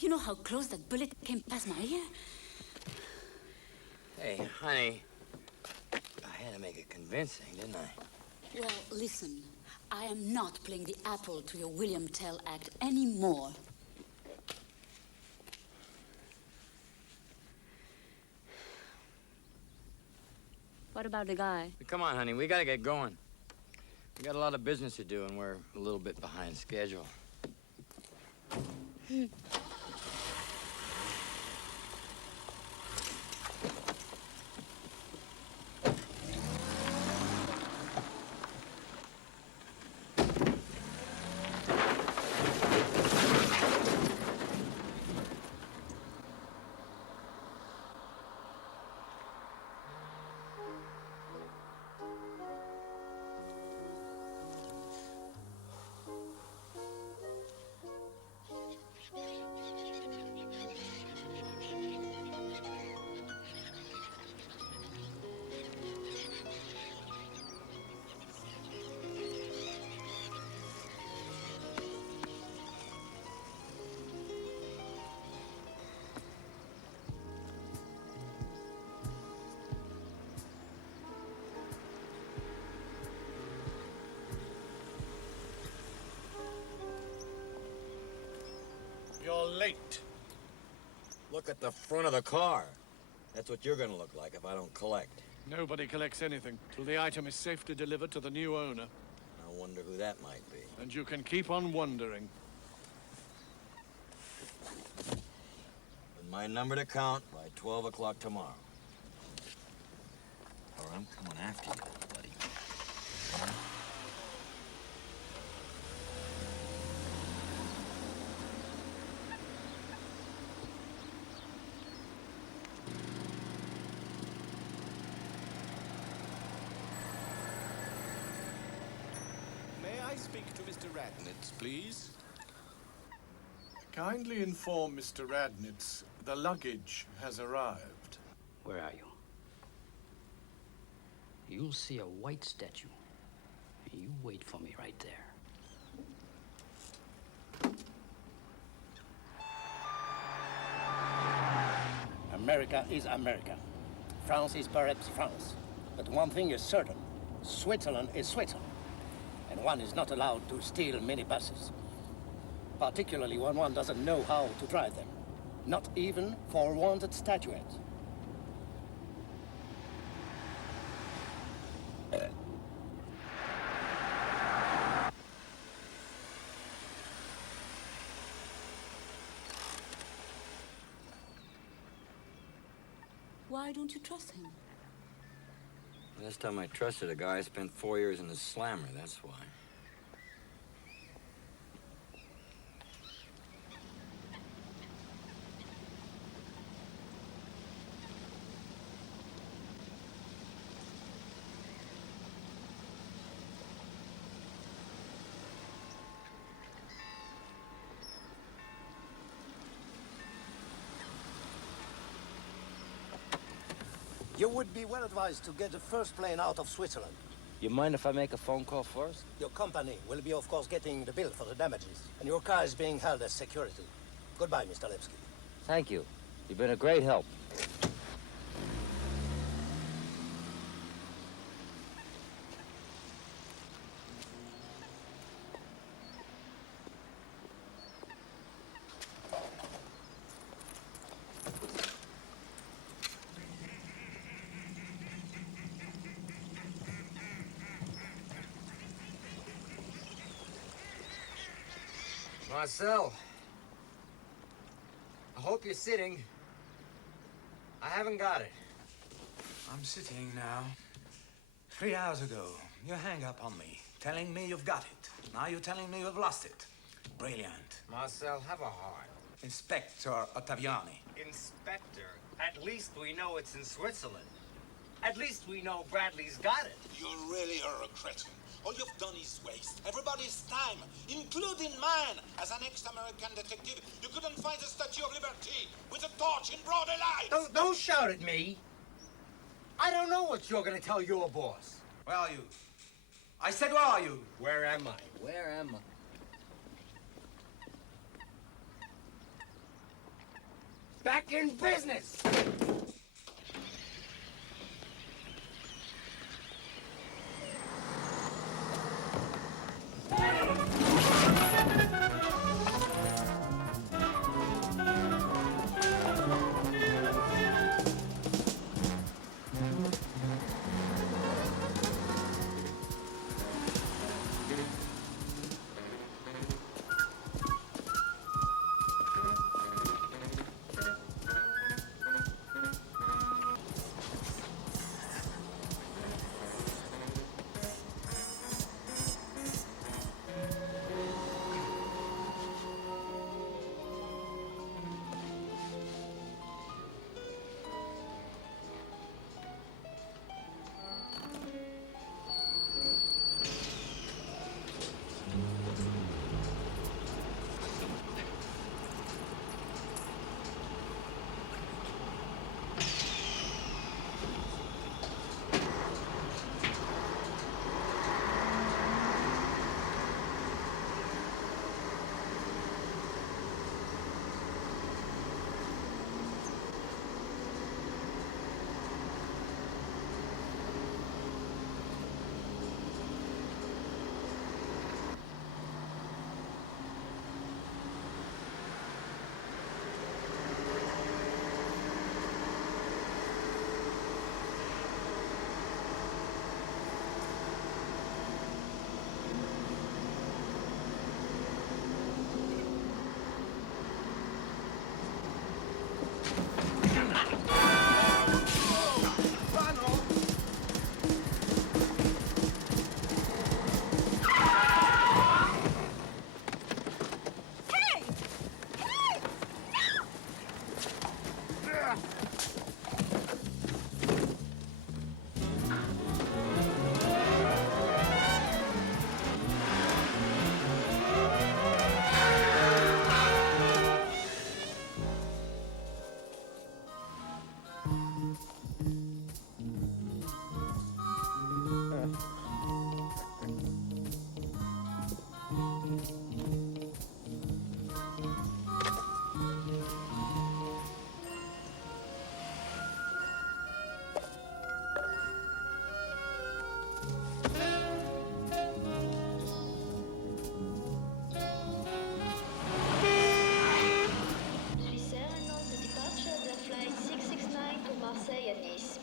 You know how close that bullet came past my ear? Hey, honey, I had to make it convincing, didn't I? Well, listen. I am not playing the apple to your William Tell act anymore. What about the guy? Come on, honey, we gotta get going. We got a lot of business to do, and we're a little bit behind schedule. You're late. Look at the front of the car. That's what you're gonna look like if I don't collect. Nobody collects anything till the item is safely delivered to the new owner. I wonder who that might be. And you can keep on wondering. With my number to count by 12 o'clock tomorrow. Or I'm coming after you, buddy. May I speak to Mr. Radnitz, please? Kindly inform Mr. Radnitz the luggage has arrived. Where are you? You'll see a white statue. You wait for me right there. America is America. France is perhaps France. But one thing is certain. Switzerland is Switzerland. And one is not allowed to steal minibuses. Particularly when one doesn't know how to drive them. Not even for a wanted statuette. Why don't you trust him? Last time I trusted a guy, I spent 4 years in the slammer, that's why. You would be well advised to get the first plane out of Switzerland. You mind if I make a phone call first? Your company will be, of course, getting the bill for the damages. And your car is being held as security. Goodbye, Mr. Lipsky. Thank you. You've been a great help. Marcel, I hope you're sitting. I haven't got it. I'm sitting now. 3 hours ago, you hang up on me, telling me you've got it. Now you're telling me you've lost it. Brilliant. Marcel, have a heart. Inspector Ottaviani. Inspector, at least we know it's in Switzerland. At least we know Bradley's got it. You really are a cretin. All you've done is waste everybody's time, including mine. As an ex-American detective, you couldn't find the Statue of Liberty with a torch in broad daylight. Don't shout at me. I don't know what you're gonna tell your boss. Where are you? I said, where are you? Where am I? Where am I? Back in business!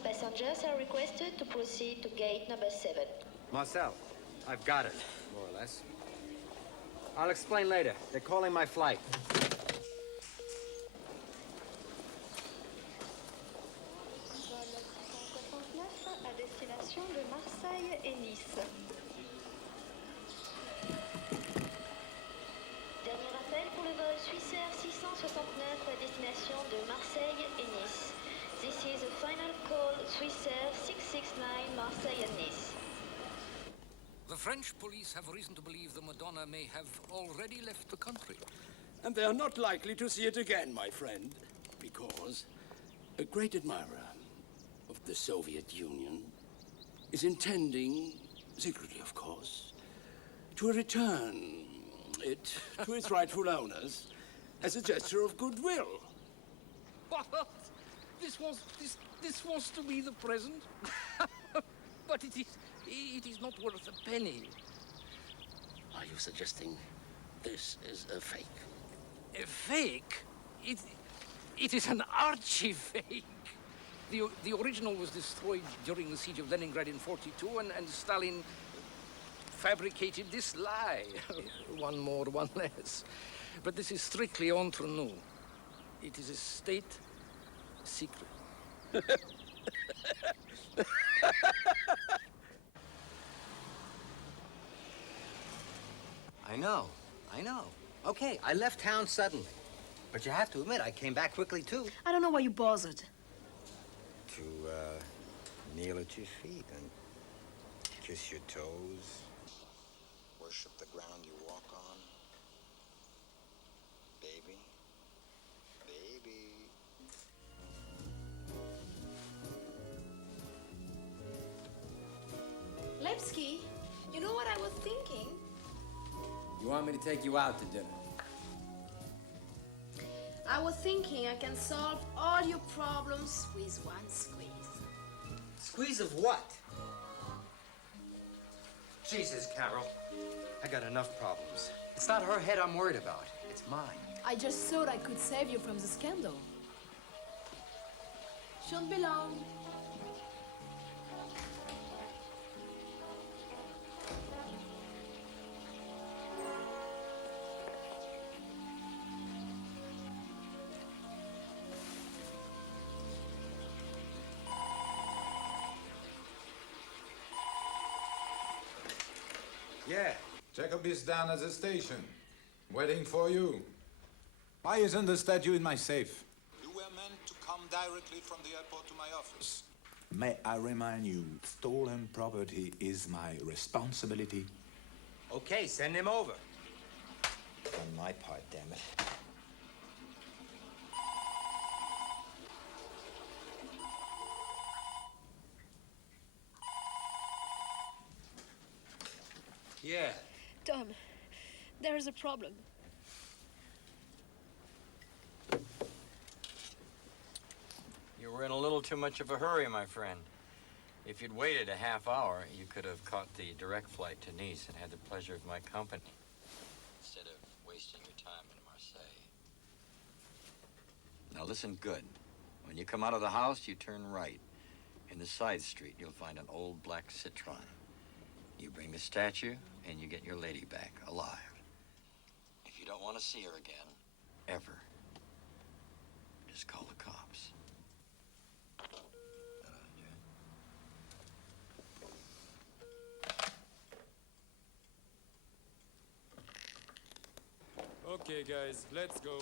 Passengers are requested to proceed to gate number 7. Marcel, I've got it, more or less. I'll explain later. They're calling my flight. Vol 169 à destination de Marseille et Nice. Dernier appel pour le vol Swissair 669 à destination de Marseille et Nice. This is a final call, Swissair 669, Marseille and Nice. The French police have reason to believe the Madonna may have already left the country. And they are not likely to see it again, my friend, because a great admirer of the Soviet Union is intending, secretly of course, to return it to its rightful owners as a gesture of goodwill. What? This was to be the present? But it is not worth a penny. Are you suggesting this is a fake? A fake? It is an archie fake. The original was destroyed during the siege of Leningrad in '42, and Stalin fabricated this lie. One more, one less. But this is strictly entre nous. It is a state secret. I know. Okay, I left town suddenly. But you have to admit, I came back quickly, too. I don't know why you bothered. To, kneel at your feet and kiss your toes. Worship the ground you walk on. Baby. Baby. Lepsky, you know what I was thinking? You want me to take you out to dinner? I was thinking I can solve all your problems with one squeeze. Squeeze of what? Jesus, Carol. I got enough problems. It's not her head I'm worried about. It's mine. I just thought I could save you from the scandal. Shouldn't be long. Yeah. Jacob is down at the station, waiting for you. Why isn't the statue in my safe? You were meant to come directly from the airport to my office. May I remind you, stolen property is my responsibility. Okay, send him over. On my part, damn it. Yeah. Tom, there is a problem. You were in a little too much of a hurry, my friend. If you'd waited a half hour, you could have caught the direct flight to Nice and had the pleasure of my company, instead of wasting your time in Marseille. Now listen good. When you come out of the house, you turn right. In the side street, you'll find an old black Citroen. You bring the statue, and you get your lady back, alive. If you don't want to see her again, ever, just call the cops. Okay, guys, let's go.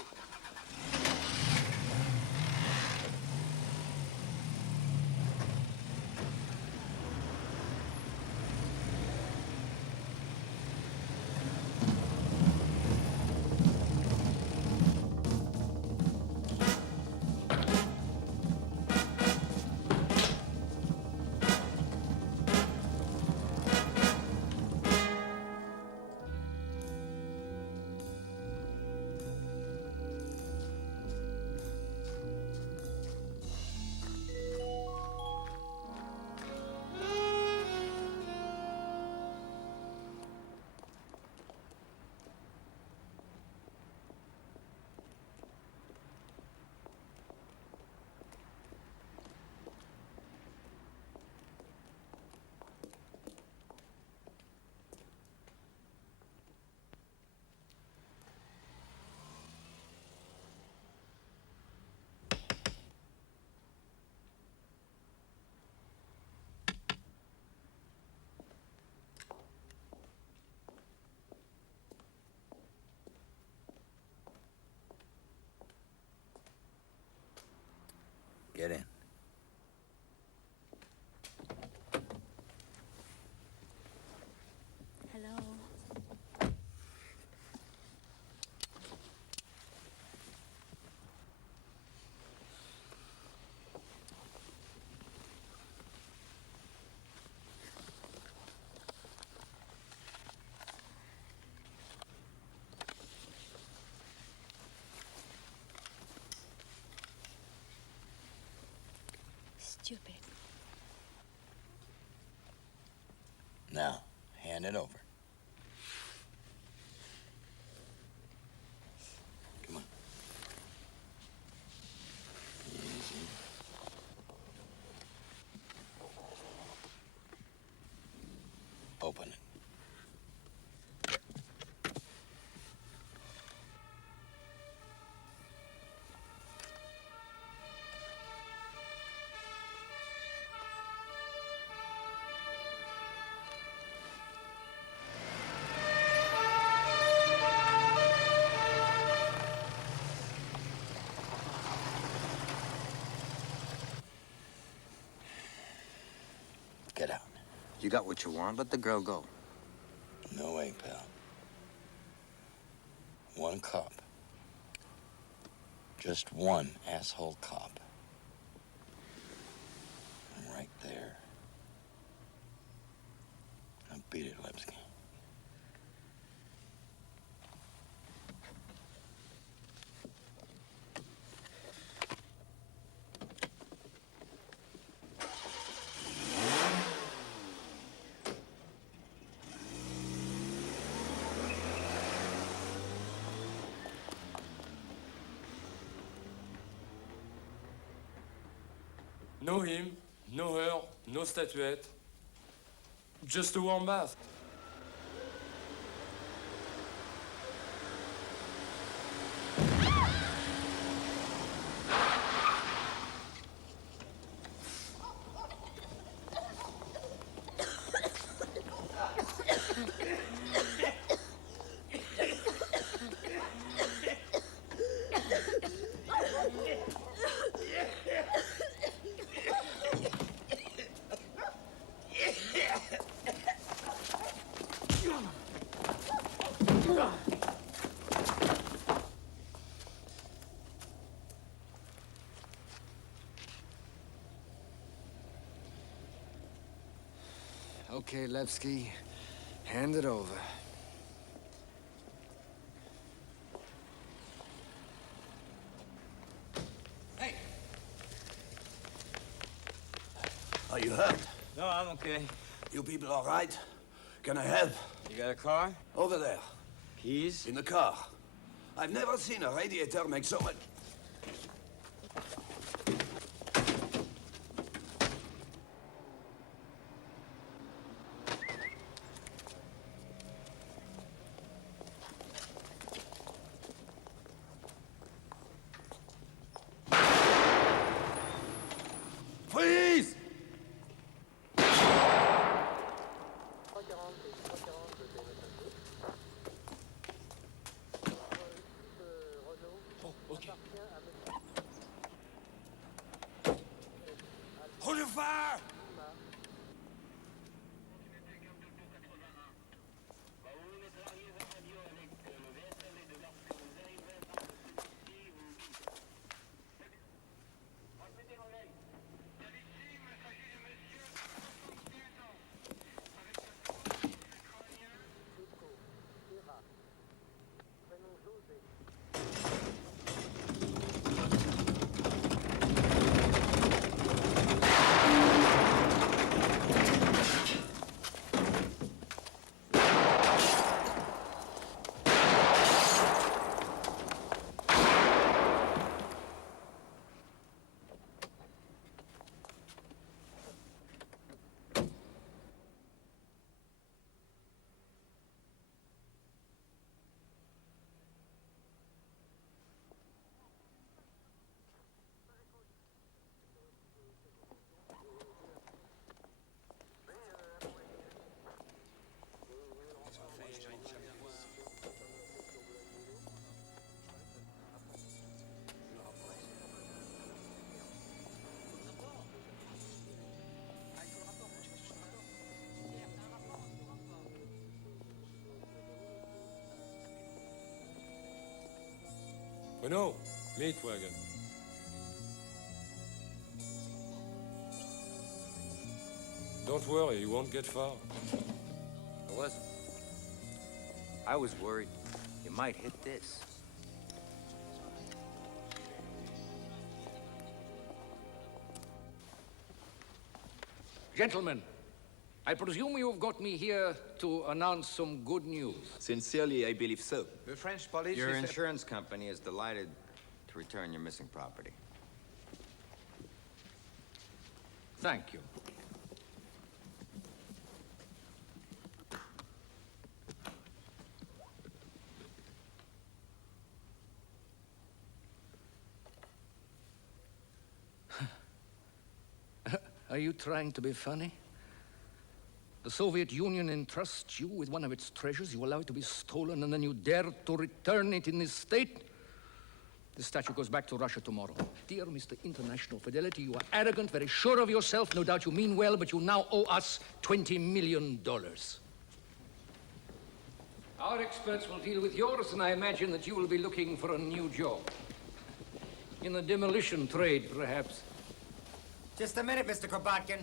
Get in. Hello. Stupid. Now, hand it over. Come on. Easy. Open it. Get out. You got what you want. Let the girl go. No way, pal. One cop. Just one asshole cop. Right there. Now beat it, Lipsky. No him, no her, no statuette. Just a warm bath. Okay, Levski, hand it over. Hey! Are you hurt? No, I'm okay. You people all right? Can I help? You got a car? Over there. Keys? In the car. I've never seen a radiator make so much... Freeze! Hold your fire! Oh no, meat wagon. Don't worry, you won't get far. I wasn't. I was worried you might hit this. Gentlemen, I presume you've got me here to announce some good news. Sincerely, I believe so. The French police... Your insurance company is delighted to return your missing property. Thank you. Are you trying to be funny? The Soviet Union entrusts you with one of its treasures, you allow it to be stolen, and then you dare to return it in this state? The statue goes back to Russia tomorrow. Dear Mr. International Fidelity, you are arrogant, very sure of yourself. No doubt you mean well, but you now owe us $20 million. Our experts will deal with yours, and I imagine that you will be looking for a new job. In the demolition trade, perhaps. Just a minute, Mr. Kropotkin.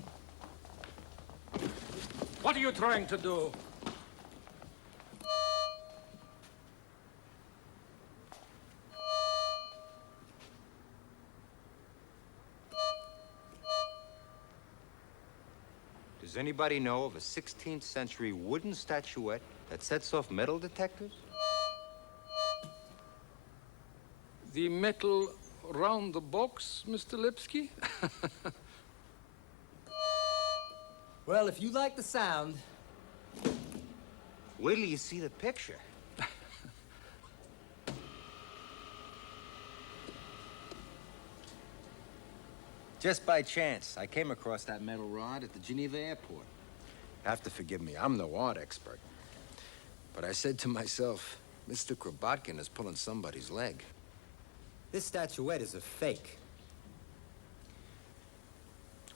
What are you trying to do? Does anybody know of a 16th century wooden statuette that sets off metal detectors? The metal round the box, Mr. Lipsky? Well, if you like the sound... Wait till you see the picture. Just by chance, I came across that metal rod at the Geneva airport. Have to forgive me, I'm no art expert. But I said to myself, Mr. Kropotkin is pulling somebody's leg. This statuette is a fake.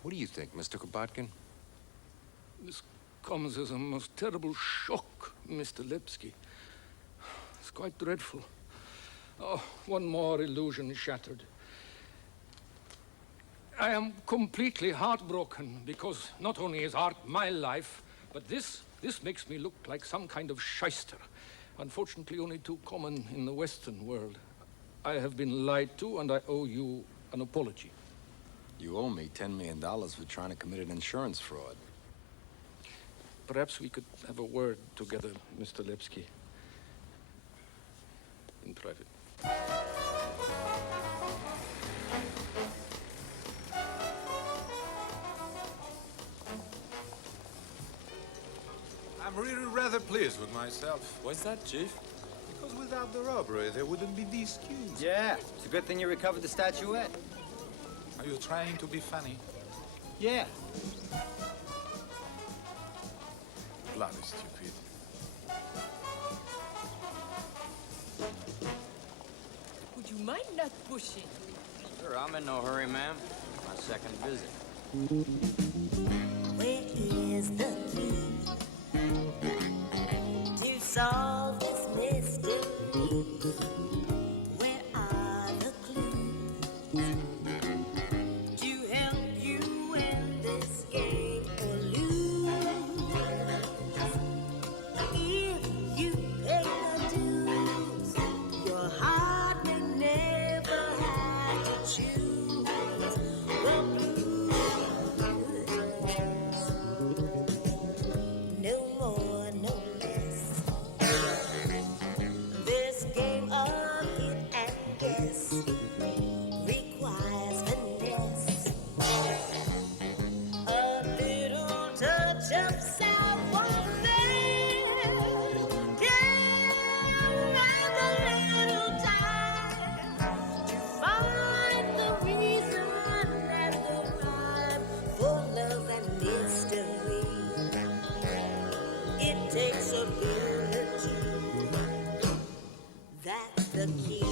What do you think, Mr. Kropotkin? This comes as a most terrible shock, Mr. Lipsky. It's quite dreadful. Oh, one more illusion is shattered. I am completely heartbroken because not only is art my life, but this makes me look like some kind of shyster. Unfortunately, only too common in the Western world. I have been lied to, and I owe you an apology. You owe me $10 million for trying to commit an insurance fraud. Perhaps we could have a word together, Mr. Lipsky. In private. I'm really rather pleased with myself. What's that, Chief? Because without the robbery, there wouldn't be these queues. Yeah, it's a good thing you recovered the statuette. Are you trying to be funny? Yeah. Bloody stupid. Would you mind not pushing? Sure, I'm in no hurry, ma'am. My second visit. Where is the key to solve this mystery? Where are the clues to help you win this game or lose? If you pay the dues, your heart may never have to choose the blues. No more, no less. This game of hit and guess requires finesse. A little touch of savoir-faire and a little time to find the reason and the rhyme for love and mystery. It takes ability. That's the key.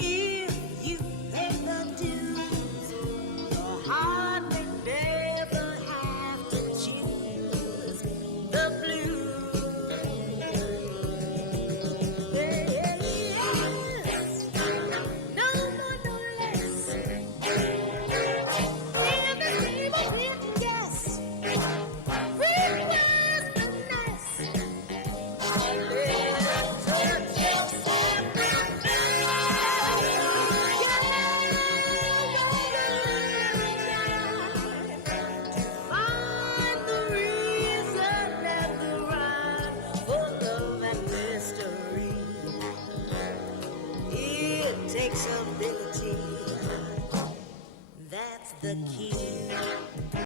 If you pay the dues, your heart may never have to choose the blues. takes ability. That's the key.